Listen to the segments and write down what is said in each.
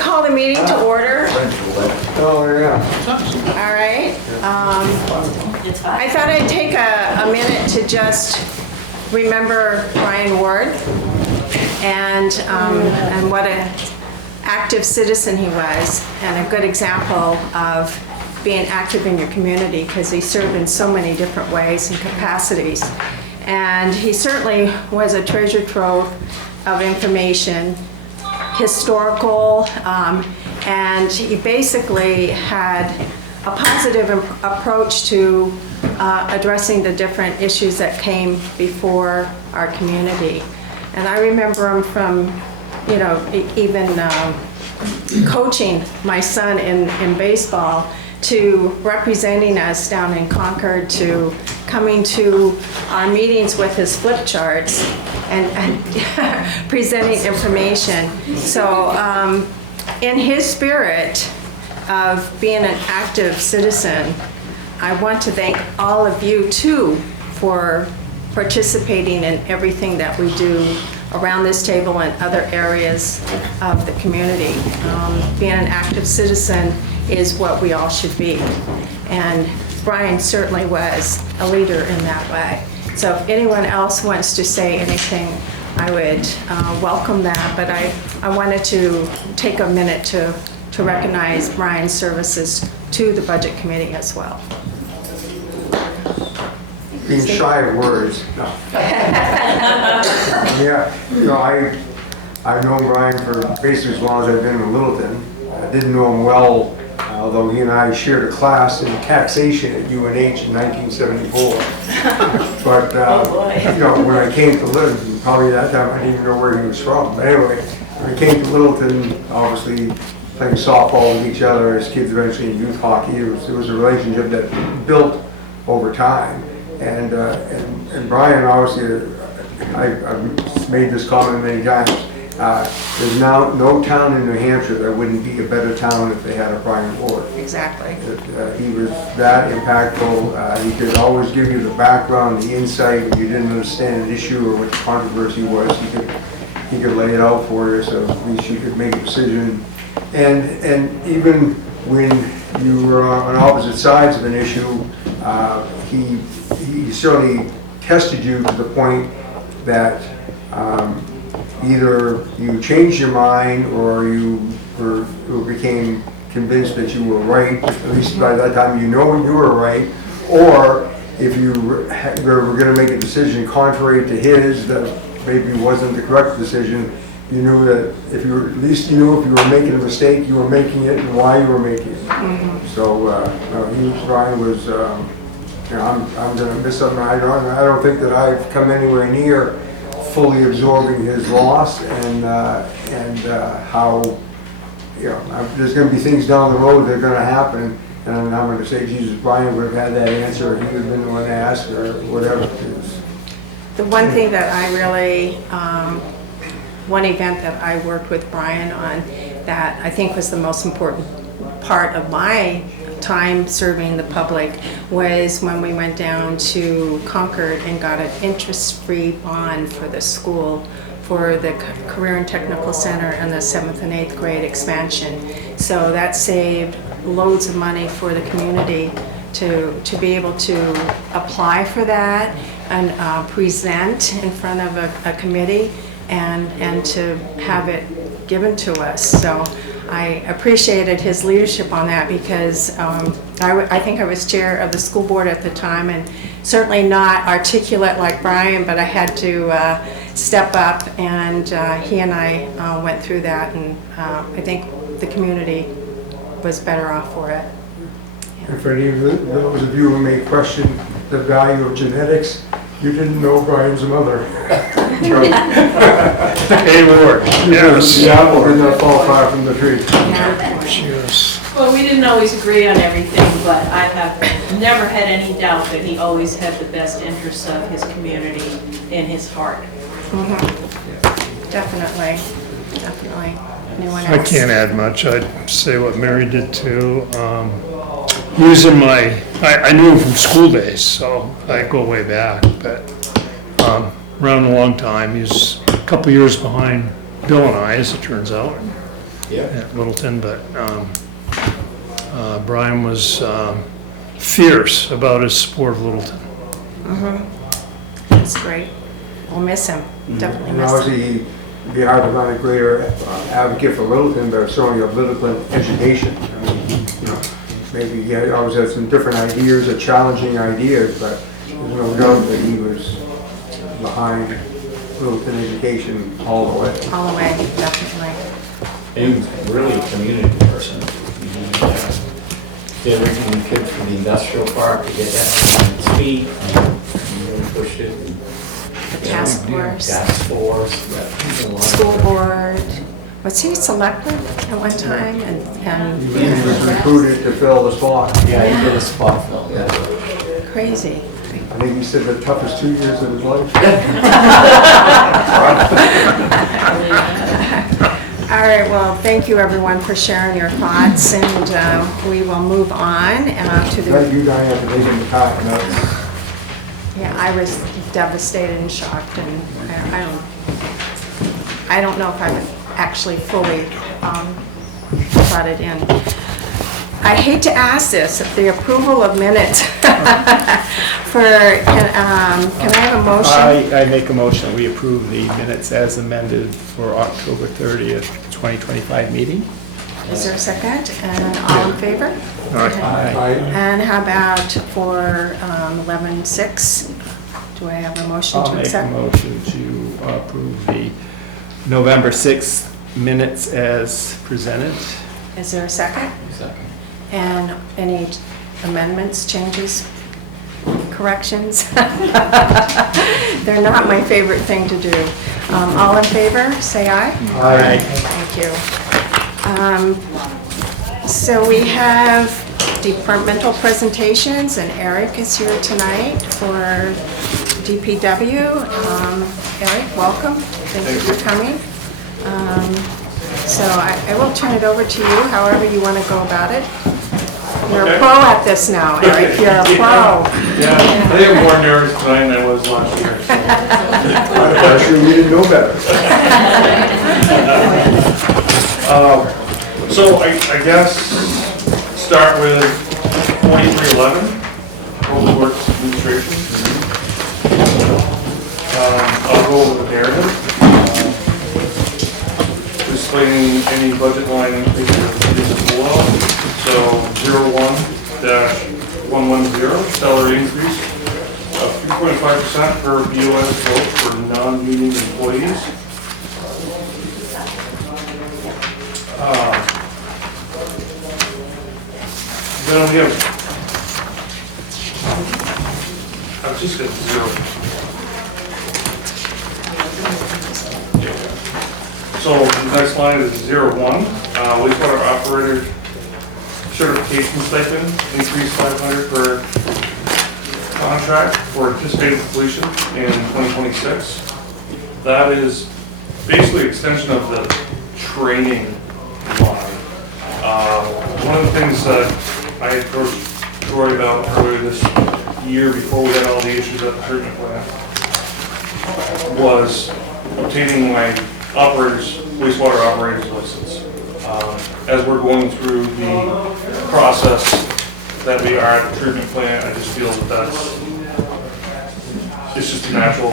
call the meeting to order. Oh, yeah. All right. I thought I'd take a minute to just remember Brian Ward and what an active citizen he was, and a good example of being active in your community, because he served in so many different ways and capacities. And he certainly was a treasure trove of information, historical, and he basically had a positive approach to addressing the different issues that came before our community. And I remember him from, you know, even coaching my son in baseball, to representing us down in Concord, to coming to our meetings with his flip charts and presenting information. So in his spirit of being an active citizen, I want to thank all of you too for participating in everything that we do around this table and other areas of the community. Being an active citizen is what we all should be. And Brian certainly was a leader in that way. So if anyone else wants to say anything, I would welcome that, but I wanted to take a minute to recognize Brian's services to the Budget Committee as well. Being shy of words. No. Yeah, you know, I've known Brian for basically as long as I've been in Littleton. I didn't know him well, although he and I shared a class in taxation at UNH in 1974. But, you know, when I came to Littleton, probably that time I didn't even know where he was from. But anyway, when I came to Littleton, obviously playing softball with each other as kids, eventually in youth hockey, it was a relationship that built over time. And Brian, obviously, I've made this comment many times. There's now no town in New Hampshire that wouldn't be a better town if they had a Brian Ward. Exactly. He was that impactful. He could always give you the background, the insight. When you didn't understand an issue or what the controversy was, he could lay it out for you, so at least you could make a decision. And even when you were on opposite sides of an issue, he certainly tested you to the point that either you changed your mind or you became convinced that you were right. At least by that time you know you were right. Or if you were going to make a decision contrary to his that maybe wasn't the correct decision, you knew that if you were, at least you knew if you were making a mistake, you were making it and why you were making it. Mm-hmm. So Brian was. You know, I'm going to miss something. I don't think that I've come anywhere near fully absorbing his loss and how, you know, there's going to be things down the road that are going to happen, and I'm going to say, Jesus, Brian would have had that answer, he would have been the one to ask, or whatever. The one thing that I really, one event that I worked with Brian on that I think was the most important part of my time serving the public was when we went down to Concord and got an interest-free bond for the school for the Career and Technical Center and the 7th and 8th grade expansion. So that saved loads of money for the community to be able to apply for that and present in front of a committee and to have it given to us. So I appreciated his leadership on that because I think I was chair of the school board at the time, and certainly not articulate like Brian, but I had to step up, and he and I went through that, and I think the community was better off for it. Yeah. And for any of those of you who may question the value of genetics, you didn't know Brian's mother. Hey, Ward. Yes. The apple did not fall far from the tree. Yeah. Yes. Well, we didn't always agree on everything, but I have never had any doubt that he always had the best interests of his community in his heart. Mm-hmm. Definitely. Anyone else? I can't add much. I'd say what Mary did too. Using I knew him from school days, so I go way back, but around a long time. He's a couple years behind Bill and I, as it turns out. Yeah. at Littleton, but Brian was fierce about his support of Littleton. That's great. We'll miss him, definitely And miss him. obviously, it'd be hard to find a greater advocate for Littleton, but certainly of Littleton education. I mean, you know, maybe he always had some different ideas or challenging ideas, but there's no doubt that he was behind Littleton education all the way. All the way, definitely. And he was really a community person. He did everything he could for the industrial park to get that on its feet. He really pushed it. The task force, Task force. Yeah, he's a lot of- school board. Was he selected at one time? He And was recruited to fill the spot. Yeah, he did a spot fill, yeah. crazy. I think he said the toughest 2 years of his life. All right, well, thank you everyone for sharing your thoughts, and we will move on to Thank the, you, Diane, for taking the time. That's- yeah, I was devastated and shocked, and I don't know if I've actually fully thought it in. I hate to ask this, if the approval of minutes for, can I have a motion? I make a motion, we approve the minutes as amended for October 30th, 2025 meeting. Is there a second? And all in favor? Aye. And how about for 11/6? Do I have a motion I'll to make a accept? motion to approve the November 6th minutes as presented. Is there a second? Second. And any amendments, changes, corrections? They're not my favorite thing to do. All in favor, say aye. Aye. Thank you. So we have departmental presentations, and Eric is here tonight for DPW. Eric, welcome. Thank you for coming. So I will turn it over to you, however you want to go about it. You're a pro at this now, Eric. You're a pro. Yeah, I think I'm more nervous tonight than I was last year. I'm sure we didn't know better. So I guess start with 4311, Public Works Administration. I'll go over the narrative, explaining any budget line increases as well. So 01-110, salary increase of 3.5% per BOS vote for non-union employees. Then we have, I've just got 0. So the next line is 01, wastewater operator certification stipend, increase 500 per contract for anticipated completion in 2026. That is basically extension of the training line. One of the things that I approached Troy about earlier this year, before we had all the issues at the treatment plant, was obtaining my wastewater operator's license. As we're going through the process that we are at the treatment plant, I just feel that it's just a natural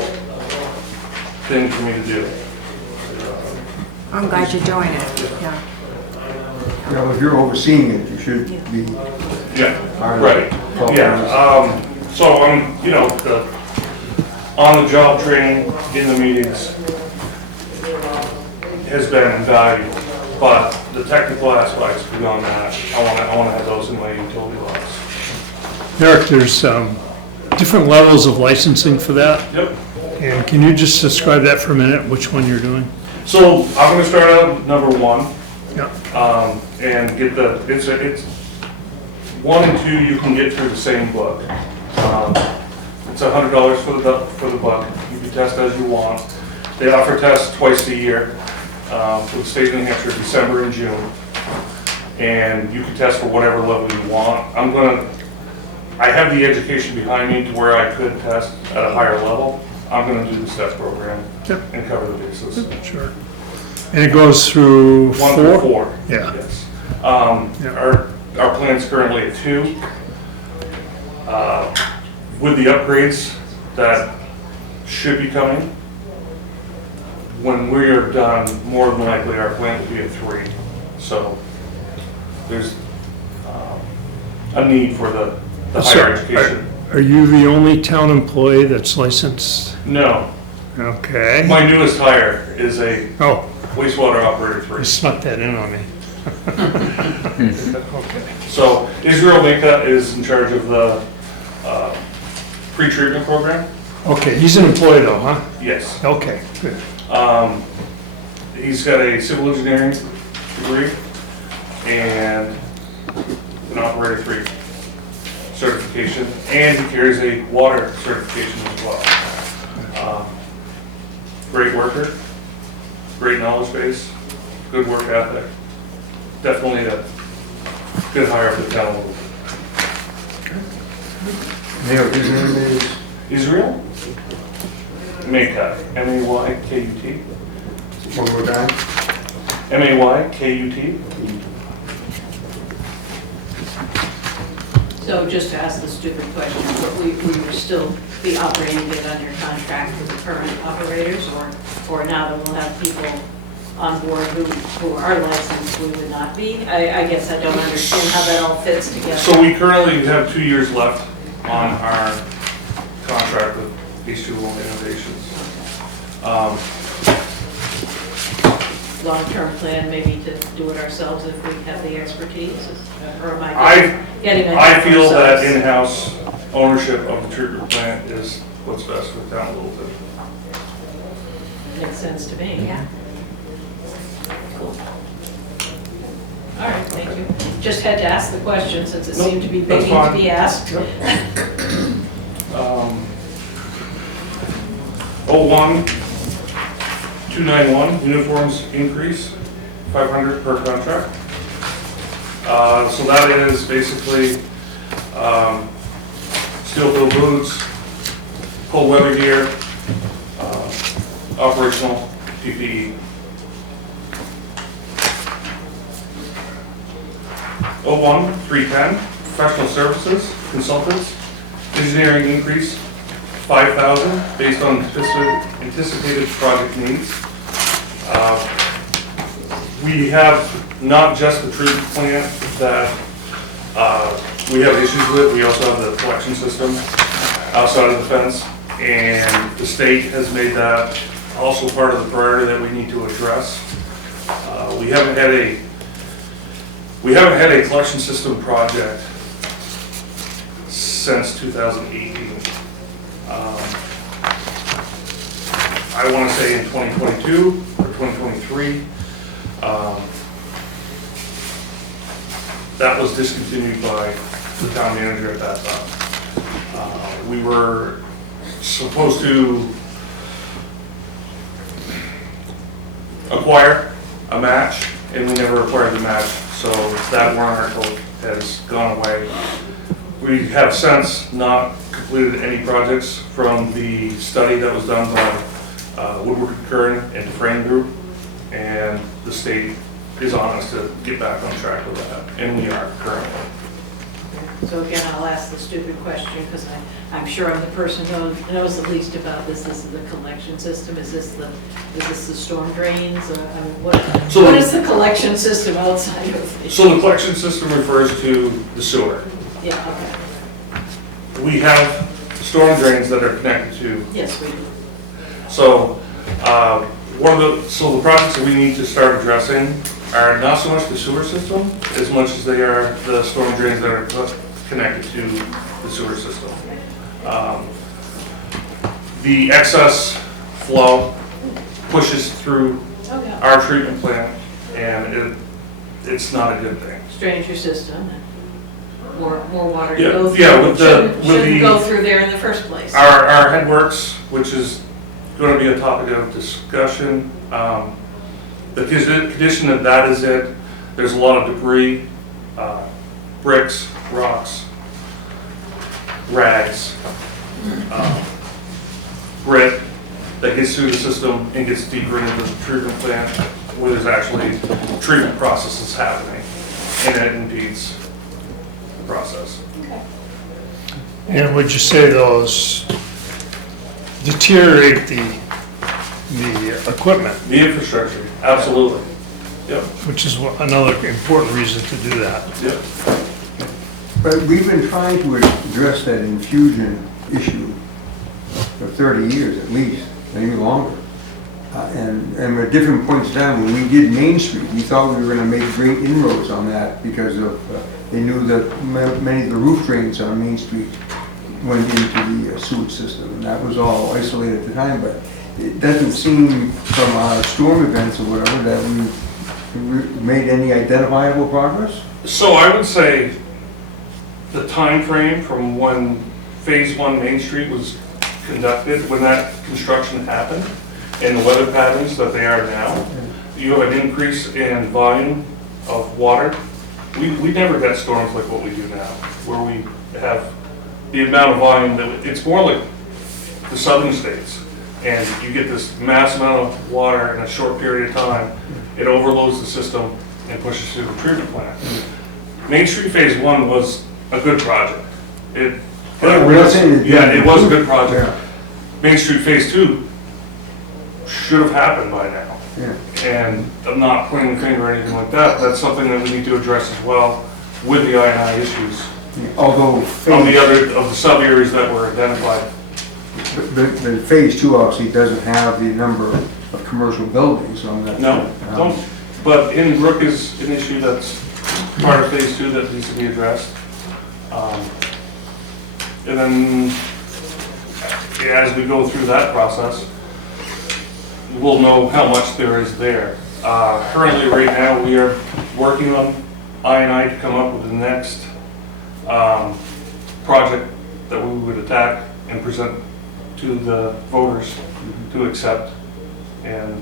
thing for me to do. I'm glad you're doing it, yeah. You know, if you're overseeing it, you should be. Yeah, right, yeah. So I'm, the on-the-job training in the meetings has been invaluable, but the technical aspects beyond that, I want to have those in my utility logs. Eric, there's different levels of licensing for that. Yep. And can you just describe that for a minute, which one you're doing? So I'm going to start out with number 1. Yeah. And get it's 1 and 2 you can get through the same book. It's $100 for the book. You can test as you want. They offer tests twice a year for the state of New Hampshire, December and June. And you can test for whatever level you want. I have the education behind me to where I could test at a higher level. I'm going to do the STEP program Yep. and cover the bases. Sure. And it goes through 1 4? to 4. Yeah. Yes. Yeah. Our plan's currently at 2. With the upgrades that should be coming, when we are done, more than likely our plant will be at 3. So there's a need for the higher education. Are you the only town employee that's licensed? No, Okay. my newest hire is a Oh, wastewater operator you 3. snuck that in on me. Okay. So Israel Mika is in charge of the pre-treatment program. Okay, he's an employee though, huh? Yes. Okay, good. He's got a civil engineering degree and an operator 3 certification, and he carries a water certification as well. Great worker, great knowledge base, good work ethic. Definitely a good hire for the town. Mayor, his name is? Israel Maycut, M-A-Y-K-U-T. One more time. M-A-Y-K-U-T. So just to ask the stupid question, but we will still be operating it under contract with the current operators, or now that we'll have people on board who are licensed, we would not be? I guess I don't understand how that all fits together. So we currently have 2 years left on our contract with Wastewater Innovations. Long-term plan, maybe to do it ourselves if we have the expertise, or am I getting ahead I of feel that ourselves? in-house ownership of the treatment plant is what's best for the town of Littleton. Makes sense to me. Yeah. Cool. All right, thank you. Just had to ask the question since it Nope, seemed to be that's begging to fine. be asked. 01291, uniforms increase, 500 per contract. So that is basically steel-toed boots, cold weather gear, operational PPE. 01310, professional services, consultants, engineering increase, 5,000 based on anticipated project needs. We have not just the treatment plant that we have issues with, we also have the collection system outside of the fence, and the state has made that also part of the priority that we need to address. We haven't had a collection system project since 2018. I want to say in 2022 or 2023. That was discontinued by the town manager at that time. We were supposed to acquire a match, and we never acquired the match, so that warrant article has gone away. We have since not completed any projects from the study that was done by Woodward Concurrent and the Frame Group, and the state is on us to get back on track with that, and we are currently. So again, I'll ask the stupid question because I'm sure I'm the person who knows the least about this. This is the collection system. Is this the storm drains? I mean, what is the collection system outside of it? So the collection system refers to the sewer. Yeah, okay. We have storm drains that are connected to. Yes, we do. So the projects that we need to start addressing are not so much the sewer system as much as they are the storm drains that are connected to the sewer system. The excess flow pushes through our treatment plant, and it's not a good thing. Strain your system and more water to Yeah, go through. yeah, with Shouldn't go through there in the first place. Our headworks, which is going to be a topic of discussion, the condition that that is in, there's a lot of debris, bricks, rocks, rags, grit that gets through the system and gets deeper into the treatment plant. where there's actually treatment processes happening, and it impedes the process. And would you say those deteriorate the equipment, The infrastructure, absolutely. Yep, which is another important reason to do that? yep. But we've been trying to address that infusion issue for 30 years at least, maybe longer. And at different points in time, when we did Main Street, we thought we were gonna make great inroads on that because of, they knew that many of the roof drains on Main Street went into the sewage system, and that was all isolated at the time, but it doesn't seem from our storm events or whatever that we've made any identifiable progress. So I would say the time frame from when Phase 1 Main Street was conducted, when that construction happened, and the weather patterns that they are now, you have an increase in volume of water. We never got storms like what we do now, where we have the amount of volume that, it's more like the southern states. And you get this mass amount of water in a short period of time, it overloads the system and pushes through the treatment plant. Main Street Phase 1 was a good project. It was a good project. Main Street Phase 2 should have happened by now. Yeah. And I'm not pointing the finger or anything like that, that's something that we need to address as well with the I&I issues. Although Of the sub-areas that were identified. the Phase 2 obviously doesn't have the number of commercial buildings on that. No, don't, but in Brook is an issue that's part of Phase 2 that needs to be addressed. And then, as we go through that process, we'll know how much there is there. Currently, right now, we are working on I&I to come up with the next project that we would attack and present to the voters to accept and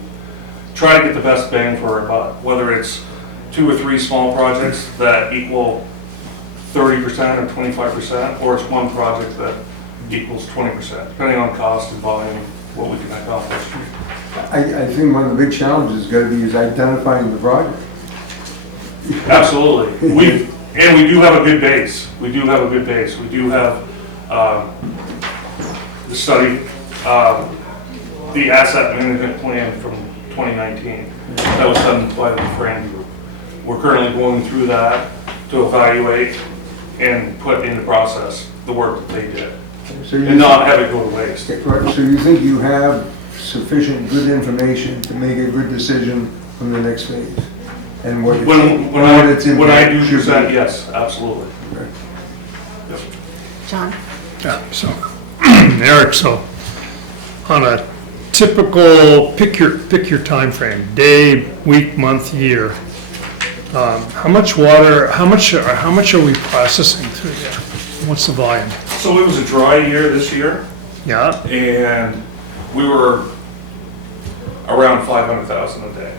try to get the best bang for our buck, whether it's 2 or 3 small projects that equal 30% or 25%, or it's one project that equals 20%, depending on cost and volume, what we can accomplish. I think one of the big challenges is going to be is identifying the project. Absolutely. We do have a good base. We do have the study, the asset management plan from 2019. That was done by the Fran Group. We're currently going through that to evaluate and put into process the work that they did and not have it go to waste. Right, so you think you have sufficient good information to make a good decision on the next phase? And what it's, When I do should that, be? yes, absolutely. Okay. Yep. John? Yeah, so, Eric, so on a typical, pick your time frame, day, week, month, year, how much water, how much are we processing through there? What's the volume? So it was a dry year this year, Yeah, and we were around 500,000 a day.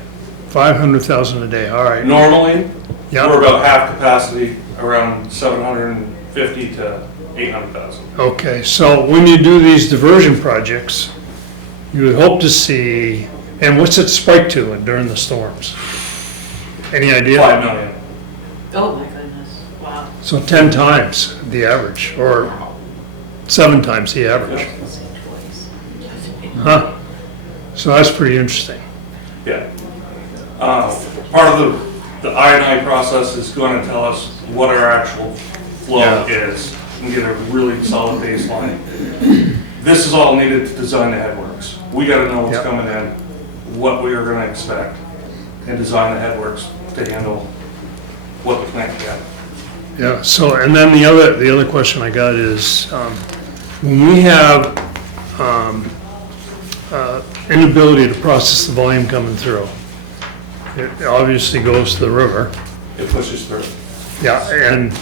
500,000 a day, all right. Normally, Yeah. we're about half capacity, around 750 to 800,000. Okay, so when you do these diversion projects, you would hope to see, and what's it spike to during the storms? Any idea? 5 million. Oh, my goodness, wow. So 10 times the average, or 7 times the average. Huh? So that's pretty interesting. Yeah. Part of the I&I process is going to tell us what our actual flow Yeah. is and get a really solid baseline. This is all needed to design the headworks. We got to know what's Yeah. coming in, what we are going to expect, and design the headworks to handle what the plant can. Yeah, so, and then the other question I got is, when we have inability to process the volume coming through, it obviously goes to the river. It pushes through. Yeah, and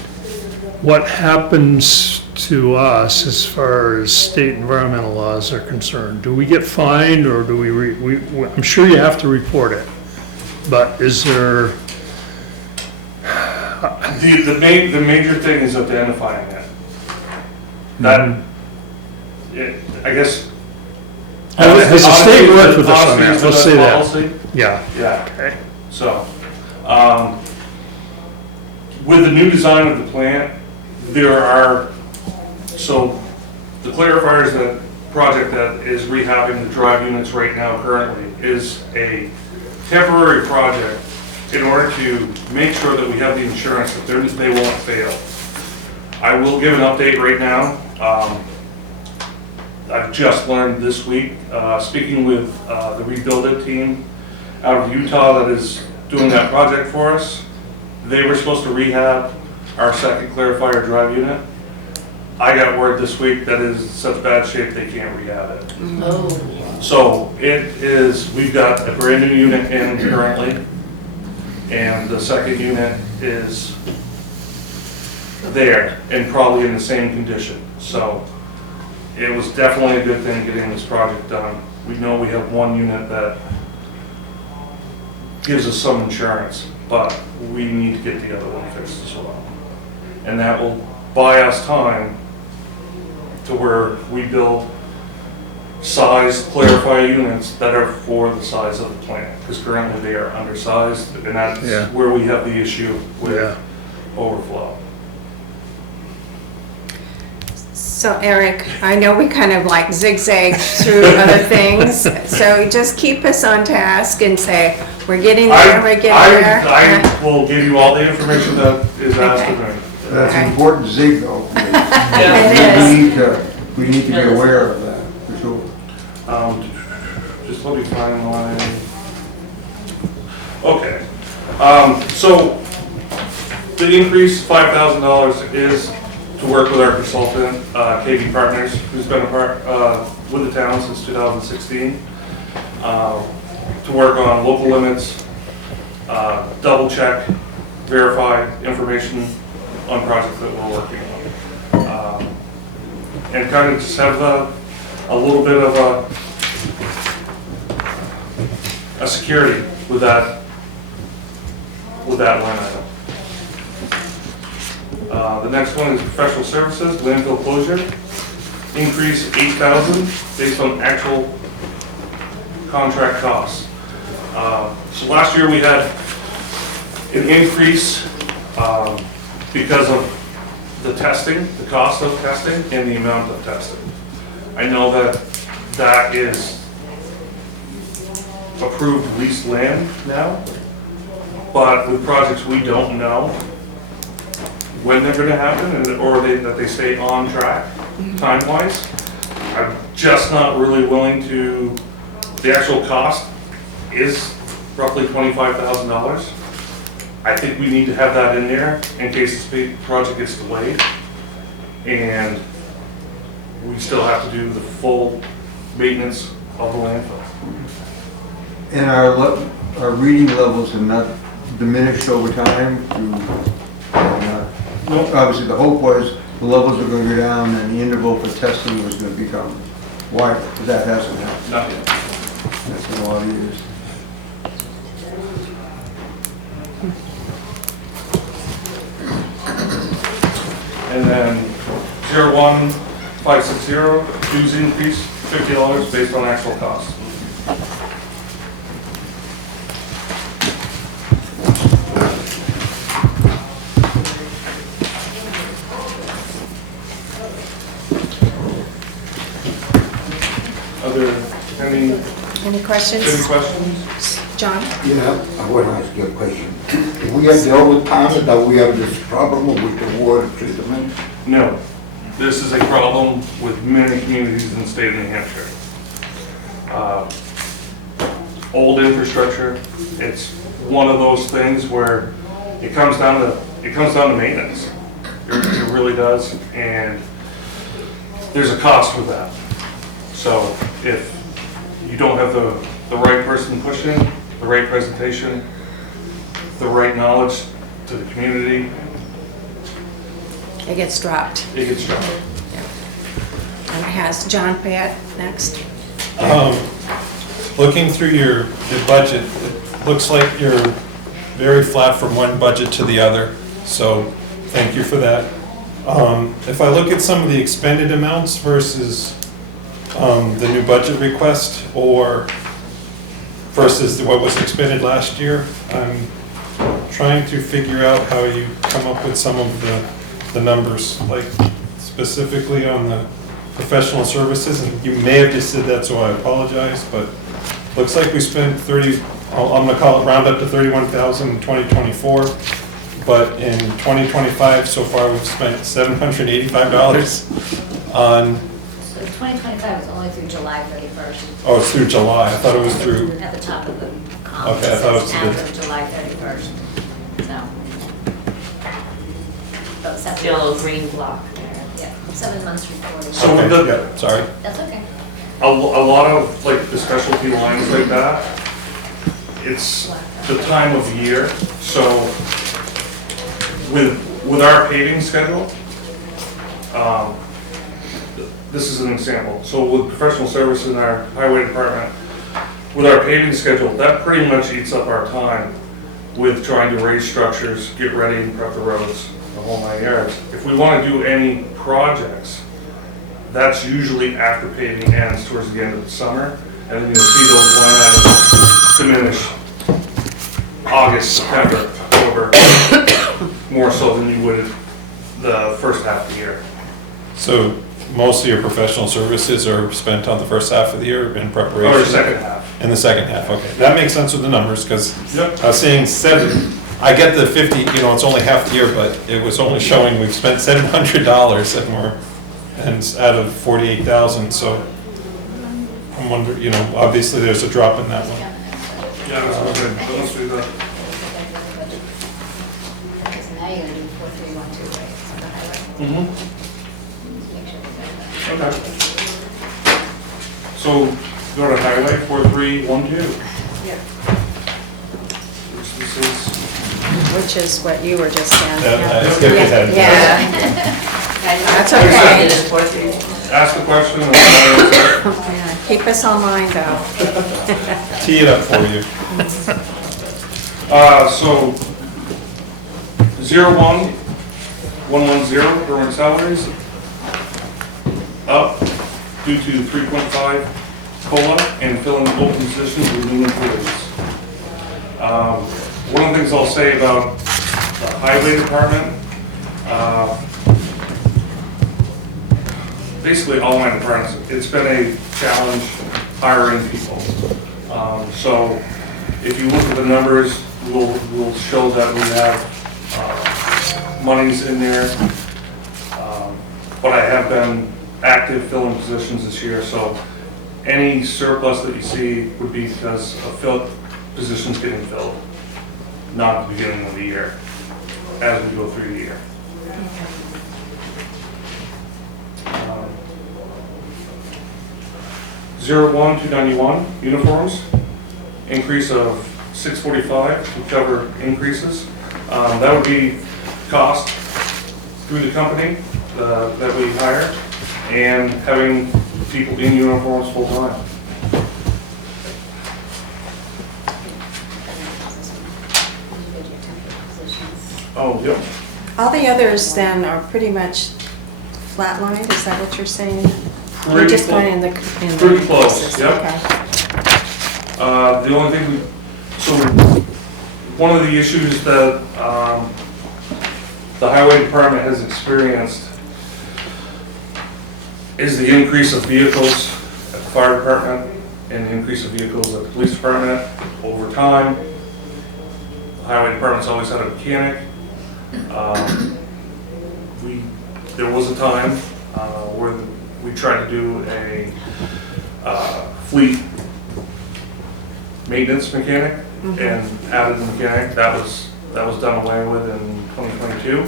what happens to us as far as state environmental laws are concerned? Do we get fined, or do we I'm sure you have to report it, but is there, The major thing is identifying it. That, I guess, Has the state worked with us on Honestly, that? it's the Let's best say that. policy. Yeah. Yeah, Okay. so, with the new design of the plant, there are, so the clarifiers that project that is rehabbing the drive units right now currently is a temporary project in order to make sure that we have the insurance that they won't fail. I will give an update right now. I've just learned this week, speaking with the Rebuild It team out of Utah that is doing that project for us. They were supposed to rehab our second clarifier drive unit. I got word this week that is in such bad shape they can't rehab it. Oh. So it is, we've got a brand new unit in currently, and the second unit is there and probably in the same condition. So it was definitely a good thing getting this project done. We know we have one unit that gives us some insurance, but we need to get the other one fixed as well. And that will buy us time to where we build sized clarifier units that are for the size of the plant, because currently they are undersized, and that's Yeah. where we have the issue with Yeah. overflow. So Eric, I know we kind of like zigzag through other things, so just keep us on task and say, we're getting there, we're getting there. I will give you all the information that is asked of me. That's Okay. an important zig though. It We need to be aware of that, for sure. Just let me find my, okay. So the increase, $5,000, is to work with our consultant, KB Partners, who's been a part, with the town since 2016, to work on local limits, double check, verify information on projects that we're working on. And kind of just have a little bit of a security with that line item. The next one is professional services, landfill closure, increase 8,000 based on actual contract costs. So last year we had an increase because of the testing, the cost of testing, and the amount of testing. I know that is approved leased land now, but with projects we don't know when they're gonna happen, or that they stay on track time-wise. I'm just not really willing to, the actual cost is roughly $25,000. I think we need to have that in there in case this big project gets delayed. And we still have to do the full maintenance of the landfill. And our reading levels have not diminished over time obviously the hope was the levels were going to go down and the interval for testing was going to become wider, but that hasn't happened. Not yet. That's been a lot of years. And then 01560, dues increase $50 based on actual cost. Any questions? Any questions? John? Yeah, I want to ask you a question. We have the whole time that we have this problem with the water treatment. No. This is a problem with many communities in the state of New Hampshire. Old infrastructure, it's one of those things where it comes down to maintenance. It really does, and there's a cost with that. So if you don't have the right person pushing, the right presentation, the right knowledge to the community, It gets dropped. it gets done. And it has John Payette next. Looking through your budget, it looks like you're very flat from one budget to the other, so thank you for that. If I look at some of the expended amounts versus the new budget request or versus what was expended last year. I'm trying to figure out how you come up with some of the numbers, like specifically on the professional services, and you may have just said that, so I apologize, but looks like we spent I'm gonna call it round up to 31,000 in 2024, but in 2025, so far, we've spent $785 on, So 2025 is only through July 31st. oh, it's through July, I thought it was through, At the top of the column. Okay, I thought it was says the- as of July 31st, so. About The 7 little months. green block there. Yeah, 7 months reported. So okay, the- yeah, sorry. That's okay. A lot of like the specialty lines like that, it's the time of year, so with our paving schedule, this is an example. So with professional services in our highway department, with our paving schedule, that pretty much eats up our time with trying to raise structures, get ready and prep the roads, the whole 9 yards. If we want to do any projects, that's usually after paving ends towards the end of the summer, and then you'll see those line items diminish August, September, October, more so than you would the first half of the year. So most of your professional services are spent on the first half of the year in preparation? Or second half. In the second half, okay. That makes sense with the numbers, because Yep. I was saying I get the 50, it's only half the year, but it was only showing we've spent $700 and it's out of 48,000, so I'm wondering, obviously there's a drop in that one. Yeah, that's what I'm saying. So let's do that. Because now you're gonna do 4312, right? So the highway. Make sure we got that. Okay. So go to highway 4312. Yeah. Which this is, Which is what you were just saying. I skipped ahead. Yeah. That's I okay. did it for you. ask the question and I'll answer. Yeah, keep us on line though. Tee it up for you. So 01-110 current salaries up due to 3.5 COLA and filling open positions with new employees. One of the things I'll say about the highway department, basically all my departments, it's been a challenge hiring people. So if you look at the numbers, we'll show that we have monies in there. But I have been active filling positions this year, so any surplus that you see would be because of positions getting filled, not at the beginning of the year, as we go through the year. 01-291 uniforms, increase of $645 to cover increases. That would be cost through the company that we hire and having people in uniforms full time. Oh, yep. All the others then are pretty much flatlined, is that what you're saying? We're Pretty just close. going in the. Pretty close, places, yep. okay. The only thing one of the issues that the highway department has experienced is the increase of vehicles at the fire department and the increase of vehicles at the police department over time. The highway department's always had a mechanic. There was a time where we tried to do a fleet maintenance mechanic and added the mechanic. That was done away with in 2022.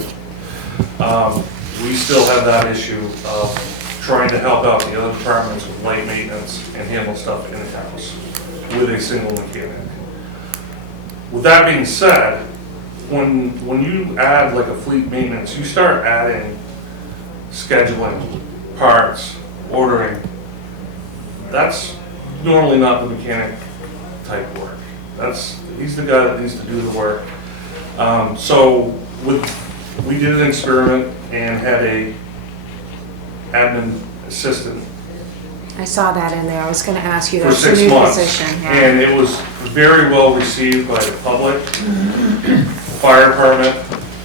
We still have that issue of trying to help out the other departments with light maintenance and handle stuff in-house with a single mechanic. With that being said, when you add like a fleet maintenance, you start adding scheduling, parts, ordering. That's normally not the mechanic type work. He's the guy that needs to do the work. So we did an experiment and had a admin assistant I saw that in there. I was gonna ask you, for that's a 6 new months. position. yeah. And it was very well received by the public, the fire department,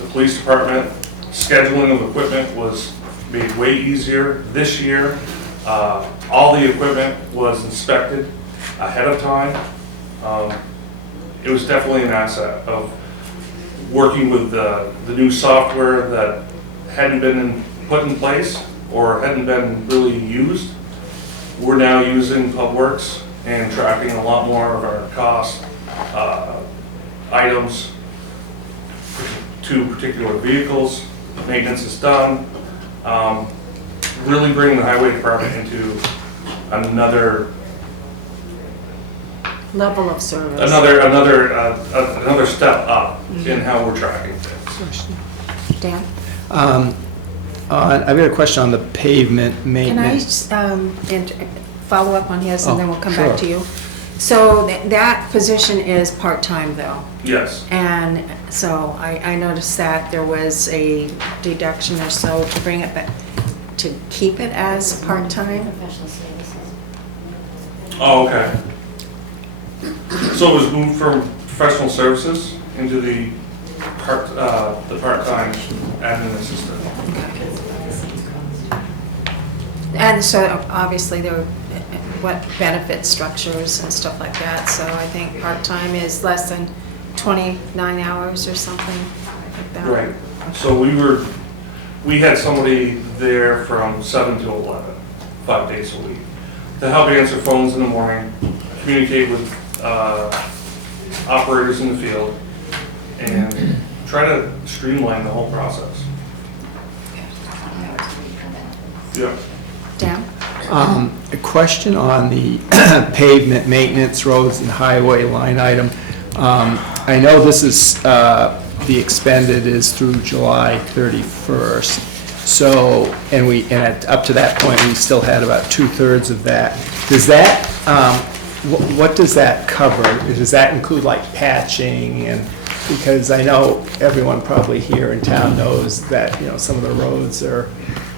the police department. Scheduling of equipment was made way easier this year. All the equipment was inspected ahead of time. It was definitely an asset of working with the new software that hadn't been put in place or hadn't been really used. We're now using PubWorks and tracking a lot more of our cost items to particular vehicles. Maintenance is done. Really bringing the highway department into another Level of service. another step up in how we're tracking things. Dan? I've got a question on the pavement Can I maintenance. follow up on his and then we'll come sure. back to you? So that position is part-time though? Yes. And so I noticed that there was a deduction or so to bring it back, to keep it as part-time? Professional services. Oh, okay. So it was moved from professional services into the part-time admin assistant. And so obviously there were what benefit structures and stuff like that. So I think part-time is less than 29 hours or something like that. Right. So we had somebody there from 7 to 11, 5 days a week, to help answer phones in the morning, communicate with operators in the field, and try to streamline the whole process. Yeah. Dan? A question on the pavement maintenance, roads and highway line item. I know this is, the expended is through July 31st. So, and up to that point, we still had about 2/3 of that. Does that, what does that cover? Does that include like patching and, because I know everyone probably here in town knows that, some of the roads are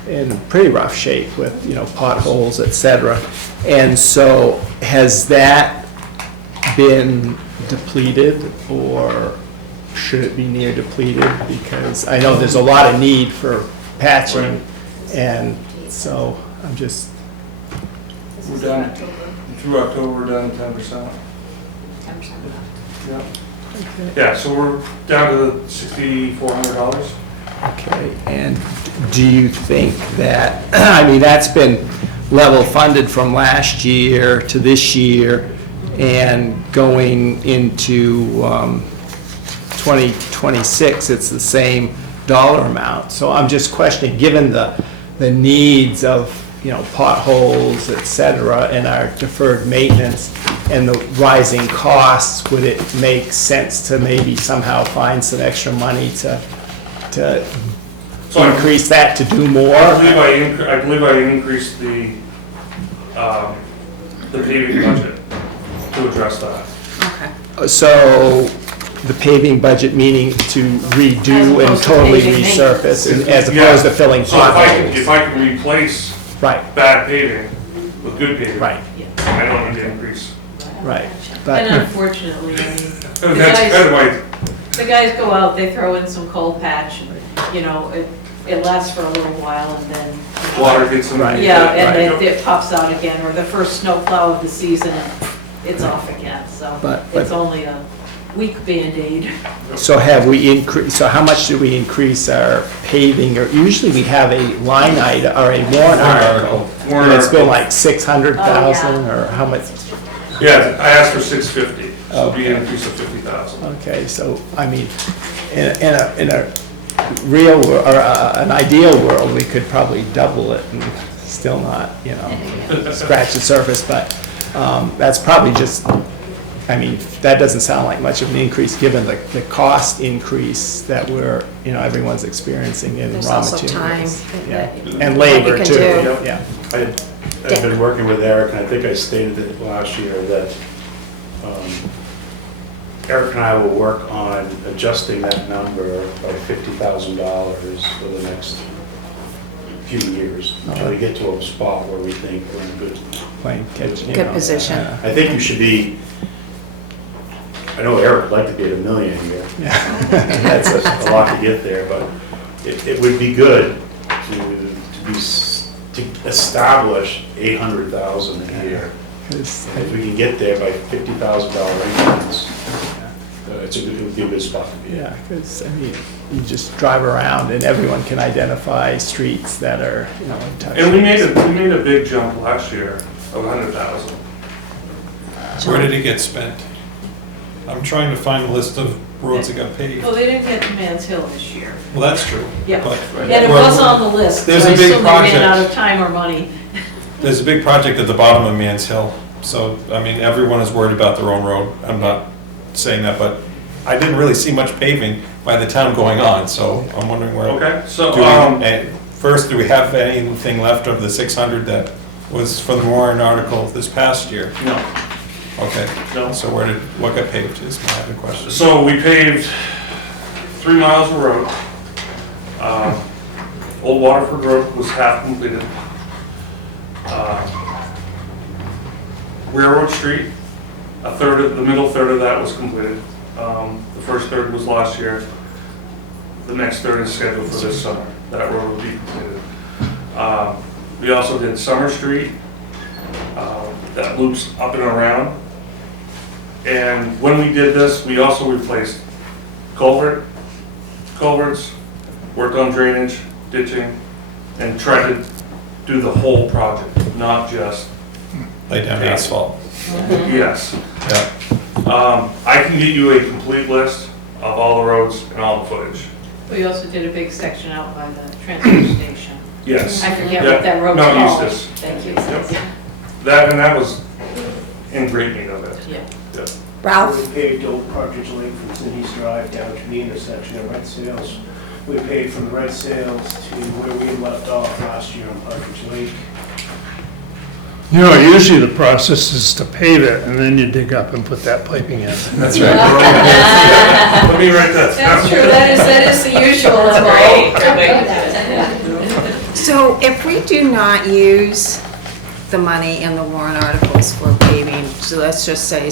in pretty rough shape with, potholes, et cetera. And so has that been depleted or should it be near depleted? Because I know there's a lot of need for patching and so I'm just. We're done, through October, we're done 10%. 10%. Yeah. Yeah, so we're down to $6,400. Okay, and do you think that, that's been level funded from last year to this year and going into 2026, it's the same dollar amount. So I'm just questioning, given the needs of, potholes, et cetera, and our deferred maintenance and the rising costs, would it make sense to maybe somehow find some extra money to increase that to do more? I believe I increased the paving budget to address that. Okay. So the paving budget meaning to redo and totally resurface as opposed to filling So potholes? if I can replace Right, bad paving with good paving, right, I don't need to increase. right. And But, unfortunately, That's kind of my, the guys go out, they throw in some cold patch, it lasts for a little while and then. water gets in. Right. Yeah, and Right. then it pops out again, or the first snow plow of the season, and it's off again, so But- it's only a weak Band-Aid. so have we increased, so how much do we increase our paving? Or usually we have a line item or a warrant article. Warrant And it's been article. like 600,000 or how much? Yeah, I asked for 650, so it'd be Okay. an increase of 50,000. Okay, so, in a real, or an ideal world, we could probably double it and still not, scratch the surface, but that's probably just, that doesn't sound like much of an increase, given the cost increase that everyone's experiencing in There's raw also materials. time Yeah. that- And what you labor can too, do. yeah. I've been working with Eric, and I think I stated it last year, that Eric and I will work on adjusting that number by $50,000 for the next few years until we get to a spot where we think we're in a good. Playing catch. you Good know, position. I think you should be, I know Eric would like to be at $1 million a year. That's a lot to get there, but it would be good to establish 800,000 a year. If we can get there by $50,000 increments, it would be a good spot to be in. Yeah, because, I mean, you just drive around and everyone can identify streets that are, you know, in touch. And we made a big jump last year of 100,000. Where did it get spent? I'm trying to find a list of roads that got paved. Well, they didn't get to Man's Hill this year. Well, that's true. Yeah, but- and it was on the list, so I There's a big assume they ran out project. of time or money. There's a big project at the bottom of Man's Hill, so, I mean, everyone is worried about their own road. I'm not saying that, but I didn't really see much paving by the town going on, so I'm wondering where. Okay, so, First, do we have anything left of the 600 that was for the warrant article this past year? no. Okay. No. So what got paved is my other question. So we paved 3 miles of road. Old Waterford Road was half completed. Railroad Street, the middle third of that was completed. The first third was last year. The next third is scheduled for this summer. That road will be completed. We also did Summer Street, that loops up and around. And when we did this, we also replaced culverts, worked on drainage, ditching, and tried to do the whole project, not just, Lay down asphalt. yes. Yeah. I can get you a complete list of all the roads and all the footage. We also did a big section out by the transfer station. Yes. I forget Yeah. what that road's No, called. Eustis. Thank you. That was in great need of it. Yeah. Yeah. Ralph? We paved Old Partridge Lake from St. East Drive down to the intersection of Red Sails. We paved from the Red Sails to where we left off last year on Partridge Lake. You know, usually the process is to pave it and then you dig up and put that piping in. That's right. Let me write that down. That's true, that is the usual. So if we do not use the money in the warrant articles for paving, so let's just say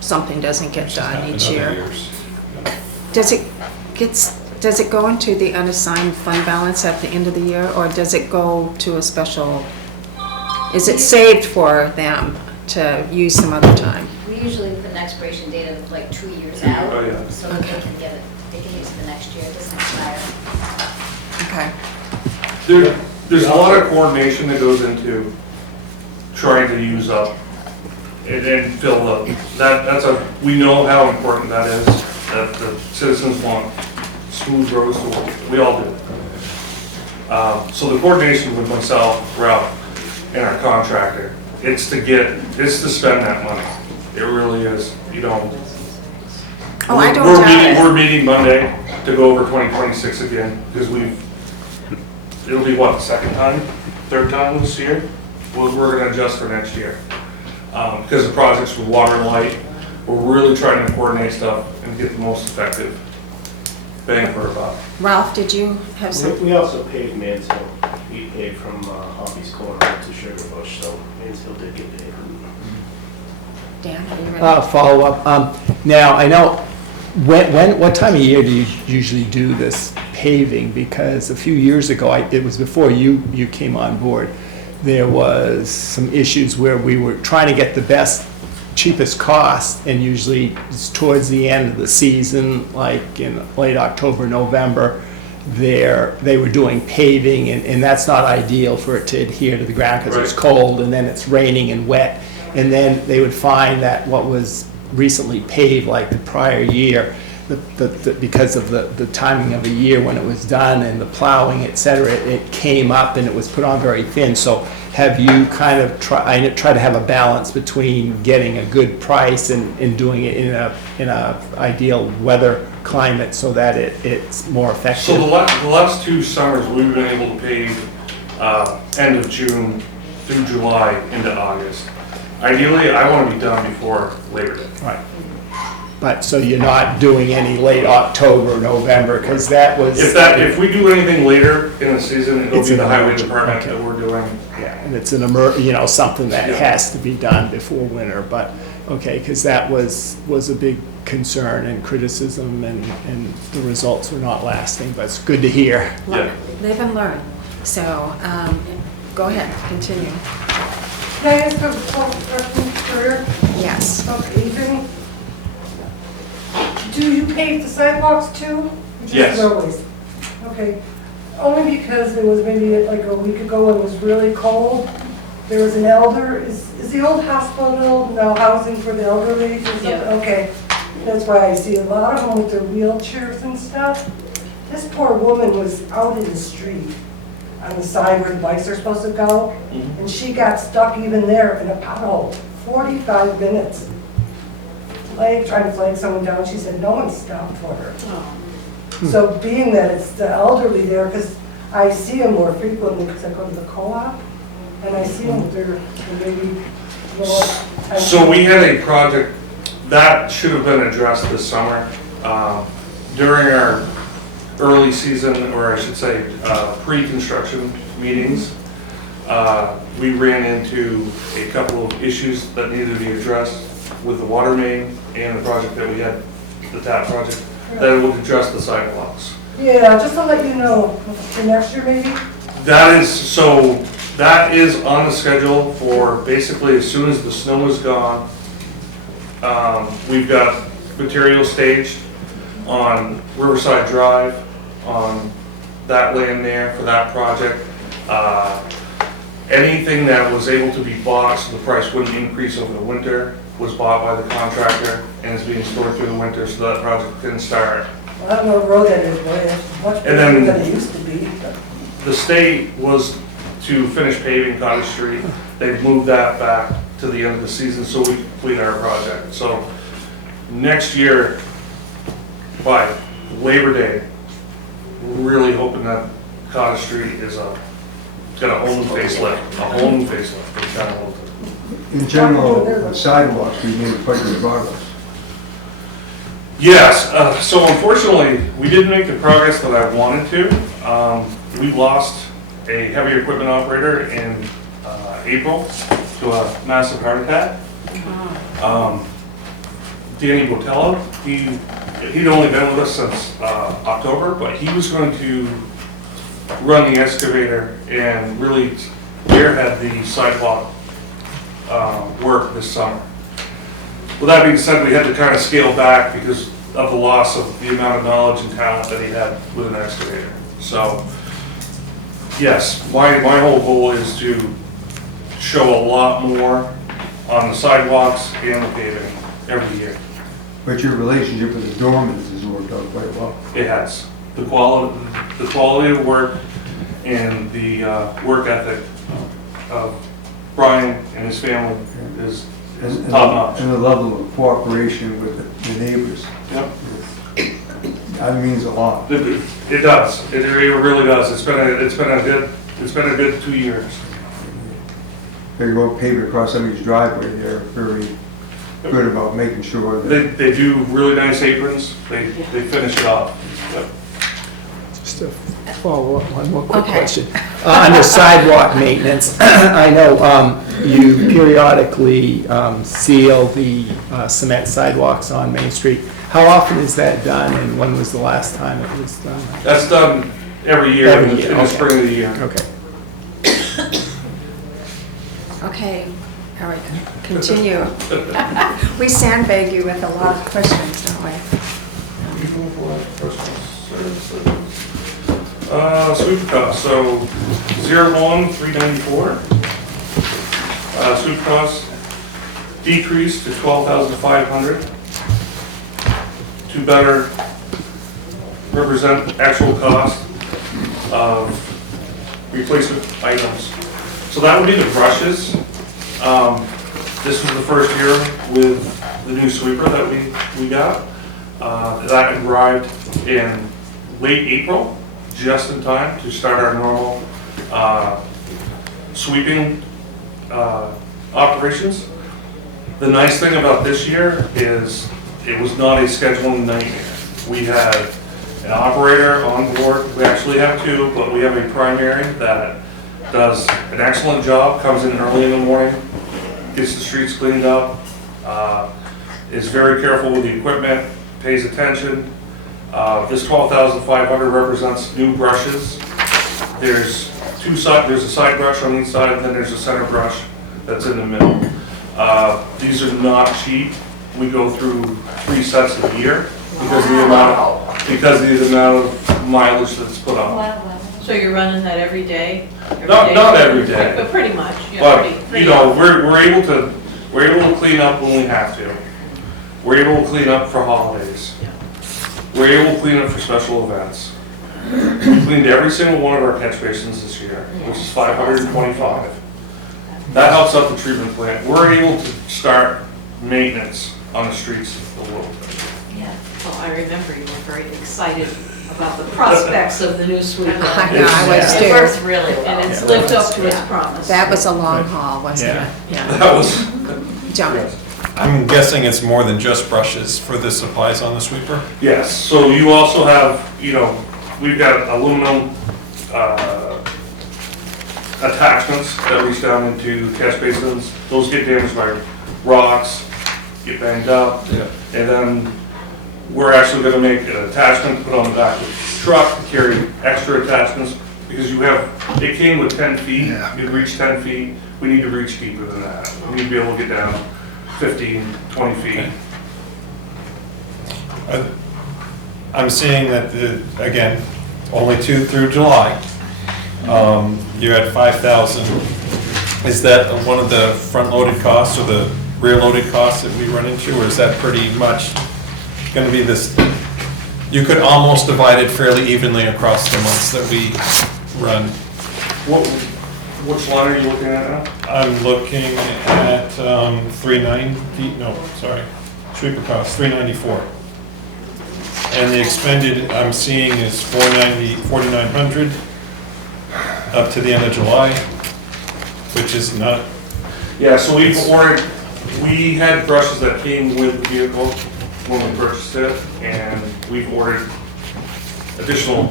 something doesn't get done each year, does it go into the unassigned fund balance at the end of the year, or does it go to a special, is it saved for them to use some other time? We usually put an expiration date of like 2 years out, Oh, yeah. so that they can get it, they can use it the next year, it doesn't expire. Okay. There's a lot of coordination that goes into trying to use up and fill up. We know how important that is, that the citizens want smooth roads to work. We all do. So the coordination with myself, Ralph, and our contractor, it's to spend that money. It really is, you know. Oh, I don't doubt it. We're meeting Monday to go over 2026 again, because it'll be what, third time this year? We're gonna adjust for next year. Because the projects with water and light, we're really trying to coordinate stuff and get the most effective bang for our buck. Ralph, did you have something? We also paved Man's Hill. We paved from Hobby's Corner to Sugar Bush, so Man's Hill did get paved. Dan, are you ready? Follow up. Now, I know, what time of year do you usually do this paving? Because a few years ago, it was before you came on board, there was some issues where we were trying to get the best, cheapest cost, and usually it's towards the end of the season, like in late October, November, they were doing paving, and that's not ideal for it to adhere to the ground because it's Right. cold, and then it's raining and wet. And then they would find that what was recently paved, like the prior year, because of the timing of the year when it was done and the plowing, et cetera, it came up and it was put on very thin. So have you kind of try to have a balance between getting a good price and doing it in a ideal weather climate so that it's more effective? So the last 2 summers, we've been able to pave end of June through July into August. Ideally, I want to be done before Labor Day. Right. But, so you're not doing any late October, November, because that was. If we do anything later in the season, it'll It's be an the highway emergency, department okay. that we're doing. Yeah, and it's something that Yeah. has to be done before winter, but, okay, because that was a big concern and criticism, and the results were not lasting, but it's good to hear. Yeah. Live and learn. So, go ahead, continue. Can I ask a question, career Yes. of paving? Do you pave the sidewalks too? Just Yes. roadways? Okay, only because it was maybe like a week ago when it was really cold. There was an elder, is the old hospital now housing for the elderly or something? Yeah. Okay, that's why I see a lot of them with their wheelchairs and stuff. This poor woman was out in the street on the side where the bikes are supposed to go, and she got stuck even there in a pothole, 45 minutes. Trying to flag someone down, she said no one stopped for her. Oh. So being that it's the elderly there, because I see them more frequently because I go to the co-op, and I see them, they're maybe more. So we had a project that should have been addressed this summer. During our early season, or I should say, pre-construction meetings, we ran into a couple of issues that needed to be addressed with the water main and the project that we had, the TAP project, that would address the sidewalks. Yeah, just to let you know, for next year maybe? That is on the schedule for basically as soon as the snow is gone. We've got material staged on Riverside Drive, on that land there for that project. Anything that was able to be bought so the price wouldn't increase over the winter was bought by the contractor and is being stored through the winter so that project can start. Well, I don't know the road that is, boy, it's much And better then- than it used to be. The state was to finish paving Cottage Street. They've moved that back to the end of the season so we complete our project. So next year, by Labor Day, we're really hoping that Cottage Street is got a whole new facelift, for the town of Littleton. In general, sidewalks, we made quite good progress. Yes, so unfortunately, we didn't make the progress that I wanted to. We lost a heavy equipment operator in April to a massive heart attack. Danny Botella, he'd only been with us since October, but he was going to run the excavator and really spearhead the sidewalk work this summer. With that being said, we had to kind of scale back because of the loss of the amount of knowledge and talent that he had with an excavator. So, yes, my whole goal is to show a lot more on the sidewalks and the paving every year. But your relationship with the Dormans has worked out quite well. It has. The quality of work and the work ethic of Brian and his family is And top notch. And the level of cooperation with the neighbors. Yep. That means a lot. It does. It really does. It's been a good 2 years. They go pave it across somebody's driveway, they're very good about making sure that. They do really nice aprons. They finish it off. Yep. Just a follow-up, one more quick Okay. question. Under sidewalk maintenance, I know you periodically seal the cement sidewalks on Main Street. How often is that done, and when was the last time it was done? That's done every year Every in year, the okay. spring of the year. Okay. Okay, all right, continue. We sandbag you with a lot of questions, don't we? Sweep cost, so 01,394. Sweep cost decreased to 12,500 to better represent actual cost of replacement items. So that would be the brushes. This was the first year with the new sweeper that we got. That arrived in late April, just in time to start our normal sweeping operations. The nice thing about this year is it was not a scheduling nightmare. We had an operator on board, we actually have two, but we have a primary that does an excellent job, comes in early in the morning, gets the streets cleaned up, is very careful with the equipment, pays attention. This 12,500 represents new brushes. There's there's a side brush on each side, and then there's a center brush that's in the middle. These are not cheap. We go through 3 sets a year because of the amount of mileage that's put on. So you're running that every day? Not every day. But pretty much. But, you know, we're able to clean up when we have to. We're able to clean up for holidays. We're able to clean up for special events. We cleaned every single one of our catch basins this year, which is 525. That helps out the treatment plant. We're able to start maintenance on the streets of the world. Yeah. Well, I remember you were very excited about the prospects of the new sweeper. I know, I was It too. works really well. And it's lived up to its promise. That was a long haul, wasn't it? That was, John? I'm guessing it's more than just brushes for the supplies on the sweeper? yes, so you also have, you know, we've got aluminum attachments that reach down into catch basins. Those get damaged by rocks, get banged up. Yeah. And then we're actually gonna make an attachment to put on the back of the truck to carry extra attachments, because it came with 10 feet, you reach 10 feet, we need to reach deeper than that. We need to be able to get down 15, 20 feet. I'm seeing that, again, only 2 through July. You're at 5,000. Is that one of the front-loaded costs or the rear-loaded costs that we run into, or is that pretty much going to be this? You could almost divide it fairly evenly across the months that we run. Which line are you looking at now? I'm looking at 390, no, sorry, sweeper cost, 394. And the expended I'm seeing is 4,900 up to the end of July, which is not. Yeah, so we had brushes that came with the vehicle when we purchased it, and we've ordered additional,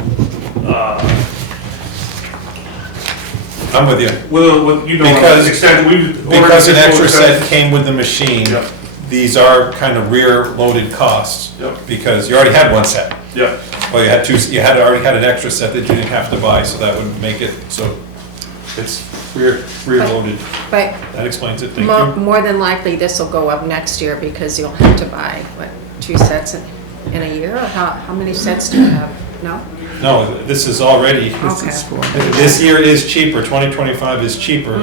I'm with you. well, you know, Because an extra set set. came with the machine, Yep. these are kind of rear-loaded costs. Yep. Because you already had one set. Yeah, Well, you had two, you had already had an extra set that you didn't have to buy, so that would make it, so it's rear-loaded. But That explains it, thank you. more than likely, this will go up next year because you'll have to buy, what, 2 sets in a year? Or how many sets do you have? No? No, this is already, Okay. this year is cheaper, 2025 is cheaper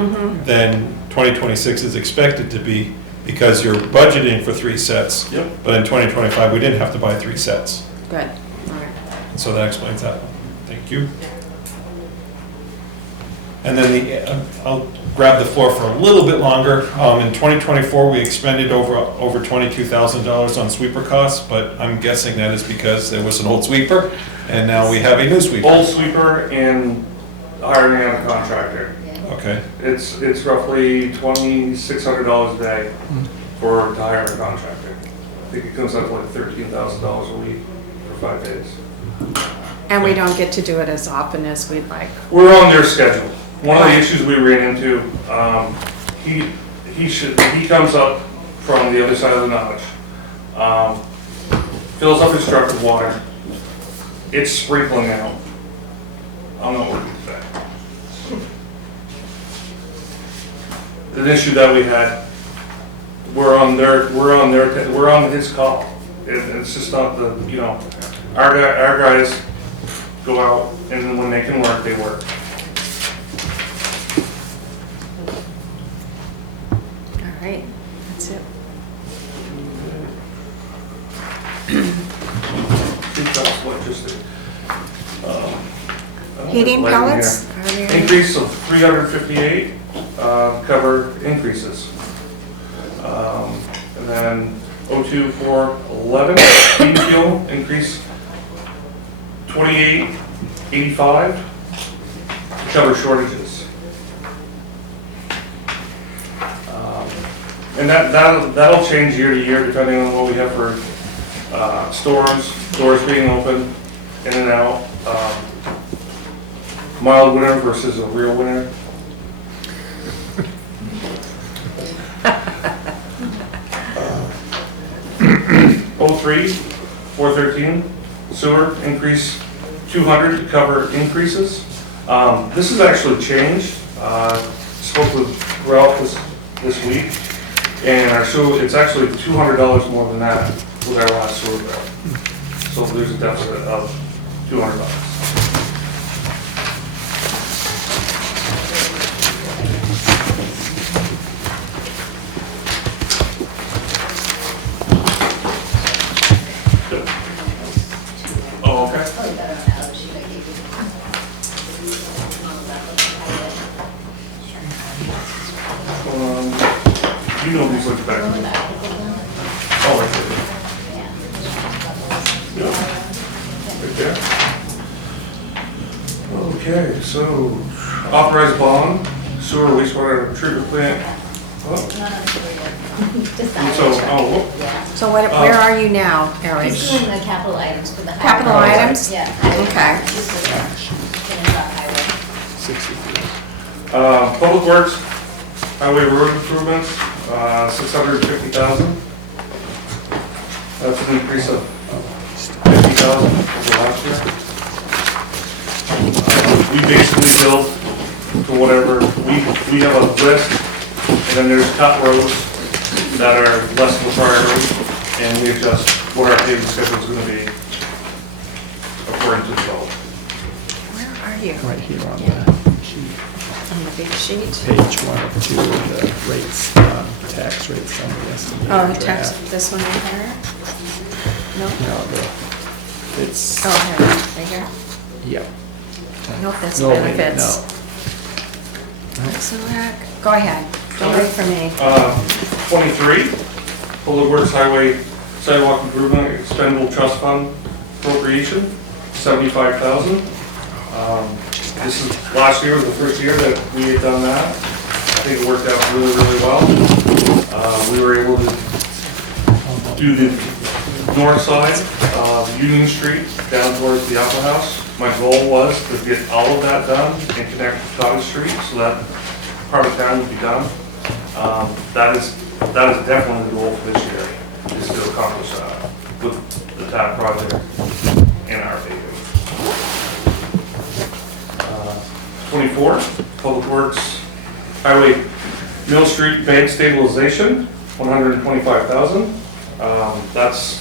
than 2026 is expected to be, because you're budgeting for 3 sets. Yep. But in 2025, we didn't have to buy 3 sets. Good, all right. So that explains that. Thank you. And then I'll grab the floor for a little bit longer. In 2024, we expended over $22,000 on sweeper costs, but I'm guessing that is because there was an old sweeper, and now we have a new sweeper. old sweeper and hiring out a contractor. Okay, It's roughly $2,600 a day to hire a contractor. I think it comes up to like $13,000 a week for 5 days. And we don't get to do it as often as we'd like. We're on their schedule. One of the Right. issues we ran into, he comes up from the other side of the notch, fills up his truck with water. It's sprinkling out. I'm not working today. An issue that we had, we're on his call. It's just not the, you know, our guys go out, and when they can work, they work. All right, that's it. Electricity. Heating Lighting, pellets? yeah. Are there- Increase of 358, cover increases. And then 02411, heat fuel increase 2885, to cover shortages. And that'll change year to year depending on what we have for storms, doors being open, in and out, mild winter versus a real winter. 413, sewer increase 200 to cover increases. This has actually changed. Spoke with Ralph this week, and our sewer, it's actually $200 more than that with our last sewer bill. So there's a deficit of $200. Oh, okay. You know these look back. Oh, right there. Yeah. Right there. Okay, so authorized bond, sewer wastewater treatment plant. Oh. So, So where are you now, Eric? He's doing the capital items for the highway. Capital items? Yeah. Okay. This is finish up highway. Public Works, highway road improvements, 650,000. That's an increase of 50,000 over last year. We basically build to whatever, we have a list, and then there's cut roads that are less of a priority, and we adjust what our paving schedule is going to be according to the goal. Where are you? Right here on the sheet, On the big sheet? page 1 of 2 of the rates, tax rates on the estimated Oh, the text, draft. this one right here? No? No, it's, Oh, here, right here? yep. Nope, that's No, wait, benefits. So, go ahead, don't wait for me. 23, Public Works Highway Sidewalk Improvement Expendable Trust Fund appropriation, 75,000. This is, last year was the first year that we had done that. I think it worked out really, really well. We were able to do the north side of Union Street down towards the Opera House. My goal was to get all of that done and connect to Cottage Street so that part of town would be done. That is definitely the goal for this year, is to accomplish that with the TAP project and our paving. 24, Public Works Highway Mill Street Bank Stabilization, 125,000. That's